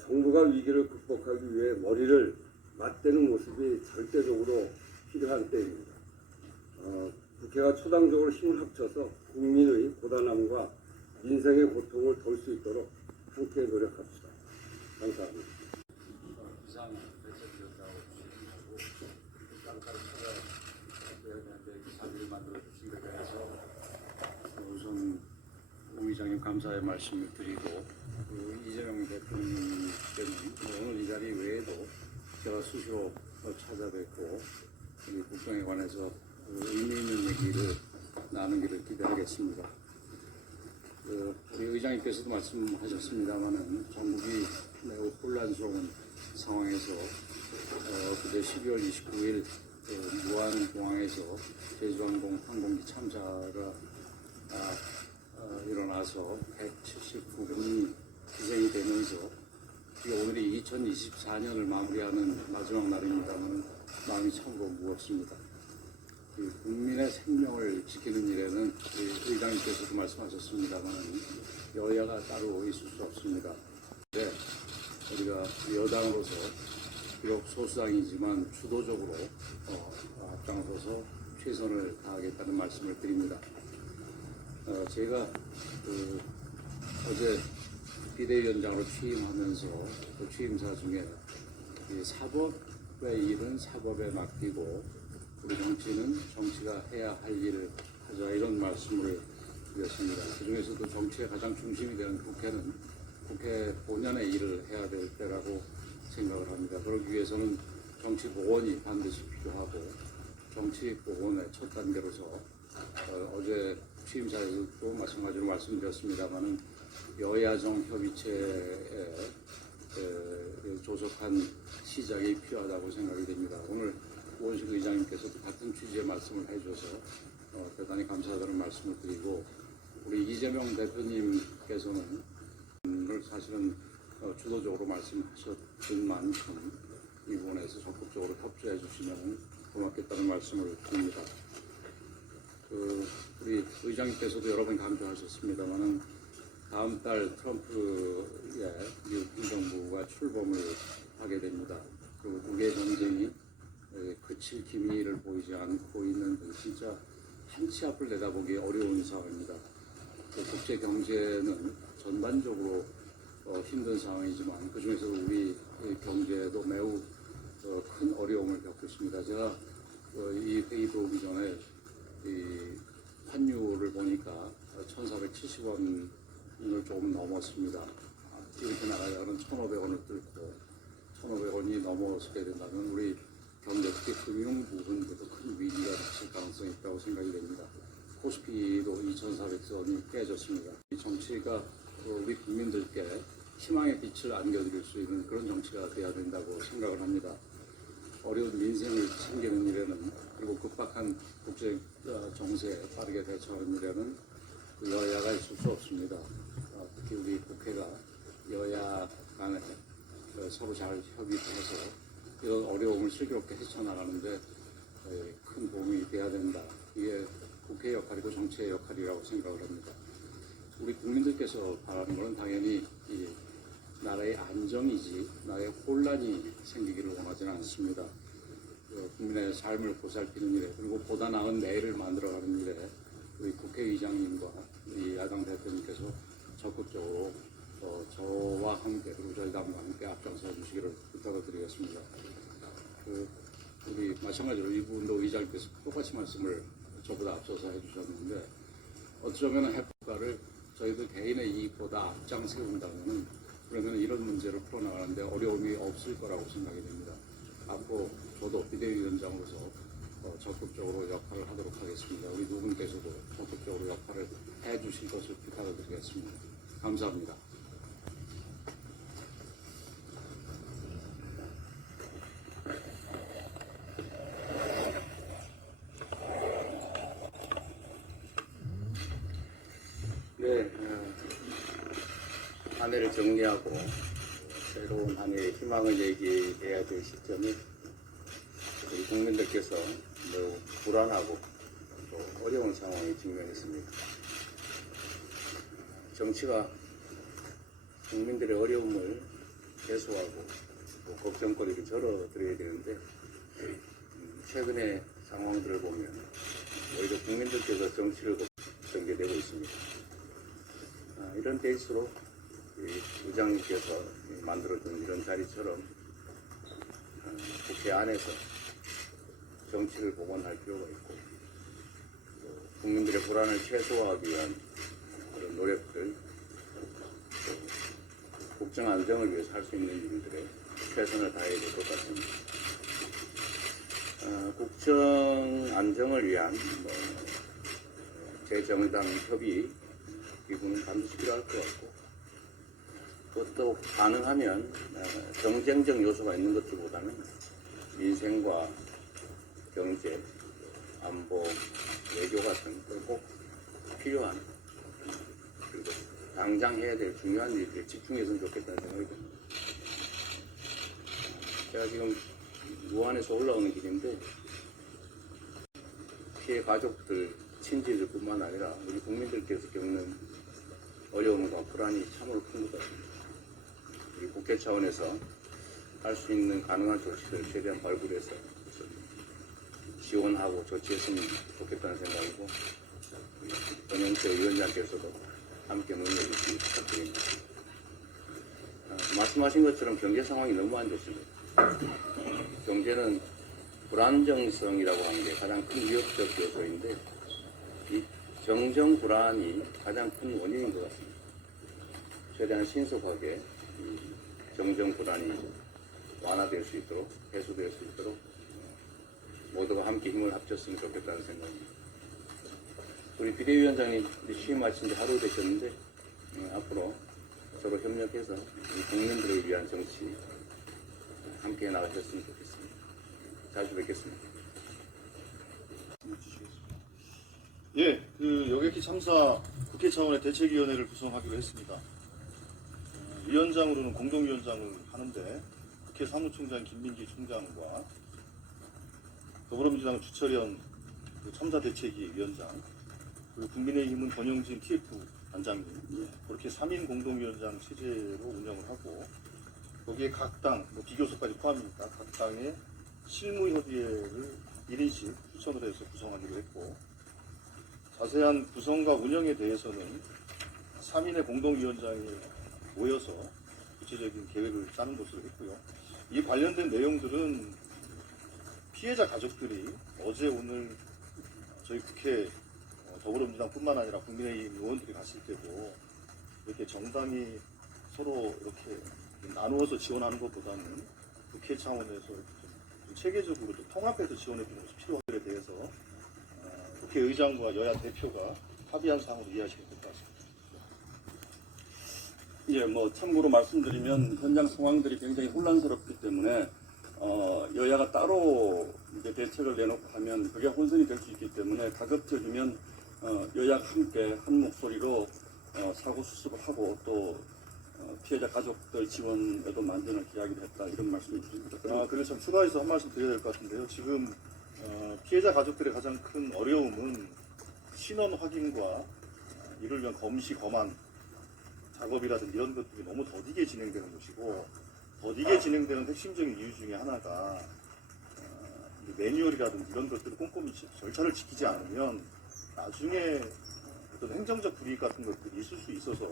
정부가 위기를 극복하기 위해 머리를 맞대는 모습이 절대적으로 필요한 때입니다. 국회가 초당적으로 힘을 합쳐서 국민의 고단함과 민생의 고통을 덜 수 있도록 함께 노력합시다. 감사합니다. 비상 대책위원장으로 취임하고 깜깜 찾아뵈었는데 자리를 만들어 주신 데 대해서 우선 공 의장님 감사의 말씀을 드리고 이재명 대표님께는 오늘 이 자리 외에도 제가 수시로 찾아뵙고 이 국정에 관해서 의미 있는 얘기를 나누기를 기대하겠습니다. 우리 의장님께서도 말씀하셨습니다마는 전국이 매우 혼란스러운 상황에서 그제 12월 29일 무안공항에서 제주항공 항공기 참사가 일어나서 179분이 희생이 되면서 오늘이 2024년을 마무리하는 마지막 날입니다만 마음이 참으로 무겁습니다. 국민의 생명을 지키는 일에는 의장님께서도 말씀하셨습니다만 여야가 따로 있을 수 없습니다. 네, 우리가 여당으로서 비록 소수당이지만 주도적으로 앞장서서 최선을 다하겠다는 말씀을 드립니다. 제가 어제 비대위원장으로 취임하면서 그 취임사 중에 사법의 일은 사법에 맡기고 우리 정치는 정치가 해야 할 일을 하자 이런 말씀을 드렸습니다. 그중에서도 정치의 가장 중심이 되는 국회는 국회 본연의 일을 해야 될 때라고 생각을 합니다. 그러기 위해서는 정치 복원이 반드시 필요하고 정치 복원의 첫 단계로서 어제 취임사에서도 마찬가지로 말씀드렸습니다마는 여야정 협의체에 조속한 시작이 필요하다고 생각이 됩니다. 오늘 우원식 의장님께서도 같은 취지의 말씀을 해주셔서 대단히 감사하다는 말씀을 드리고 우리 이재명 대표님께서는 사실은 주도적으로 말씀하셨던 만큼 이 부분에서 적극적으로 협조해 주시면 고맙겠다는 말씀을 드립니다. 우리 의장님께서도 여러 번 강조하셨습니다만은 다음 달 트럼프의 미국 행정부가 출범을 하게 됩니다. 그리고 국외 전쟁이 그칠 기미를 보이지 않고 있는 진짜 한치 앞을 내다보기 어려운 상황입니다. 국제 경제는 전반적으로 힘든 상황이지만 그 중에서도 우리 경제도 매우 큰 어려움을 겪고 있습니다. 제가 이 회의 들어오기 전에 이 환율을 보니까 1,470원을 조금 넘었습니다. 이렇게 나가다가는 1,500원을 뚫고 1,500원이 넘어서게 된다면 우리 경제 특히 금융 부분에도 큰 위기가 닥칠 가능성이 있다고 생각이 됩니다. 코스피도 2,400선이 깨졌습니다. 이 정치가 우리 국민들께 희망의 빛을 안겨드릴 수 있는 그런 정치가 돼야 된다고 생각을 합니다. 어려운 민생을 챙기는 일에는 그리고 급박한 국제 정세에 빠르게 대처하는 일에는 여야가 있을 수 없습니다. 특히 우리 국회가 여야 간에 서로 잘 협의해서 이런 어려움을 슬기롭게 헤쳐나가는데 큰 도움이 돼야 된다. 이게 국회의 역할이고 정치의 역할이라고 생각을 합니다. 우리 국민들께서 바라는 것은 당연히 이 나라의 안정이지 나라의 혼란이 생기기를 원하지는 않습니다. 국민의 삶을 보살피는 일에 그리고 보다 나은 내일을 만들어가는 일에 우리 국회의장님과 이 야당 대표님께서 적극적으로 저와 함께 그리고 저희 당과 함께 앞장서 주시기를 부탁을 드리겠습니다. 우리 마찬가지로 이 부분도 의장님께서 똑같이 말씀을 저보다 앞서서 해주셨는데 어쩌면 해법가를 저희들 개인의 이익보다 앞장 세운다면 그러면 이런 문제를 풀어나가는데 어려움이 없을 거라고 생각이 됩니다. 앞으로 저도 비대위원장으로서 적극적으로 역할을 하도록 하겠습니다. 우리 두 분께서도 적극적으로 역할을 해주실 것을 부탁을 드리겠습니다. 감사합니다. 한 해를 정리하고 새로운 한 해의 희망을 얘기해야 될 시점에 우리 국민들께서 매우 불안하고 또 어려운 상황에 직면했습니다. 정치가 국민들의 어려움을 해소하고 또 걱정거리를 절어드려야 되는데 최근의 상황들을 보면 오히려 국민들께서 정치를 전개되고 있습니다. 이런 때일수록 의장님께서 만들어준 이런 자리처럼 국회 안에서 정치를 복원할 필요가 있고 또 국민들의 불안을 최소화하기 위한 그런 노력들, 국정 안정을 위해서 할 수 있는 일들에 최선을 다해야 될 것 같습니다. 국정 안정을 위한 재정당 협의 기구는 반드시 필요할 것 같고 그것도 가능하면 경쟁적 요소가 있는 것들보다는 민생과 경제, 안보, 외교 같은 꼭 필요한 그리고 당장 해야 될 중요한 일들에 집중했으면 좋겠다는 생각이 듭니다. 제가 지금 무안에서 올라오는 길인데 피해 가족들, 친지들 뿐만 아니라 우리 국민들께서 겪는 어려움과 불안이 참으로 큰 것 같습니다. 우리 국회 차원에서 할 수 있는 가능한 조치를 최대한 발굴해서 지원하고 조치했으면 좋겠다는 생각이고 전영철 위원장께서도 함께 논의해 주시기 부탁드립니다. 말씀하신 것처럼 경제 상황이 너무 안 좋습니다. 경제는 불안정성이라고 하는 게 가장 큰 위협적 요소인데 이 정정 불안이 가장 큰 원인인 것 같습니다. 최대한 신속하게 이 정정 불안이 완화될 수 있도록 해소될 수 있도록 모두가 함께 힘을 합쳤으면 좋겠다는 생각입니다. 우리 비대위원장님 취임하신 지 하루 되셨는데 앞으로 서로 협력해서 우리 국민들을 위한 정치 함께 나가셨으면 좋겠습니다. 자주 뵙겠습니다. 예, 여객기 참사 국회 차원의 대책위원회를 구성하기로 했습니다. 위원장으로는 공동위원장을 하는데 국회 사무총장 김민기 총장과 더불어민주당 주철현 참사대책위 위원장 그리고 국민의힘은 권영진 TF 단장님 그렇게 3인 공동위원장 체제로 운영을 하고 거기에 각 당, 비교섭까지 포함이니까 각 당의 실무협의회를 1인씩 추천을 해서 구성하기로 했고 자세한 구성과 운영에 대해서는 3인의 공동위원장이 모여서 구체적인 계획을 짜는 것으로 했고요. 이 관련된 내용들은 피해자 가족들이 어제 오늘 저희 국회 더불어민주당뿐만 아니라 국민의힘 의원들이 갔을 때도 이렇게 정당이 서로 이렇게 나누어서 지원하는 것보다는 국회 차원에서 좀 체계적으로 좀 통합해서 지원해 주는 것이 필요한 것에 대해서 국회의장과 여야 대표가 합의한 사항으로 이해하시면 될 것 같습니다. 예, 참고로 말씀드리면 현장 상황들이 굉장히 혼란스럽기 때문에 여야가 따로 이제 대책을 내놓고 하면 그게 혼선이 될 수 있기 때문에 가급적이면 여야가 함께 한 목소리로 사고 수습을 하고 또 피해자 가족들 지원에도 만전을 기하기로 했다 이런 말씀을 드립니다. 그래서 참 추가해서 한 말씀 드려야 될 것 같은데요. 지금 피해자 가족들의 가장 큰 어려움은 신원 확인과 이를 위한 검시 검안 작업이라든지 이런 것들이 너무 더디게 진행되는 것이고 더디게 진행되는 핵심적인 이유 중에 하나가 매뉴얼이라든지 이런 것들을 꼼꼼히 절차를 지키지 않으면 나중에 어떤 행정적 불이익 같은 것들이 있을 수 있어서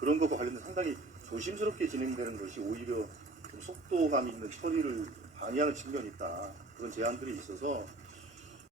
그런 것과 관련된 상당히 조심스럽게 진행되는 것이 오히려 좀 속도감 있는 처리를 방해하는 측면이 있다. 그런 제안들이 있어서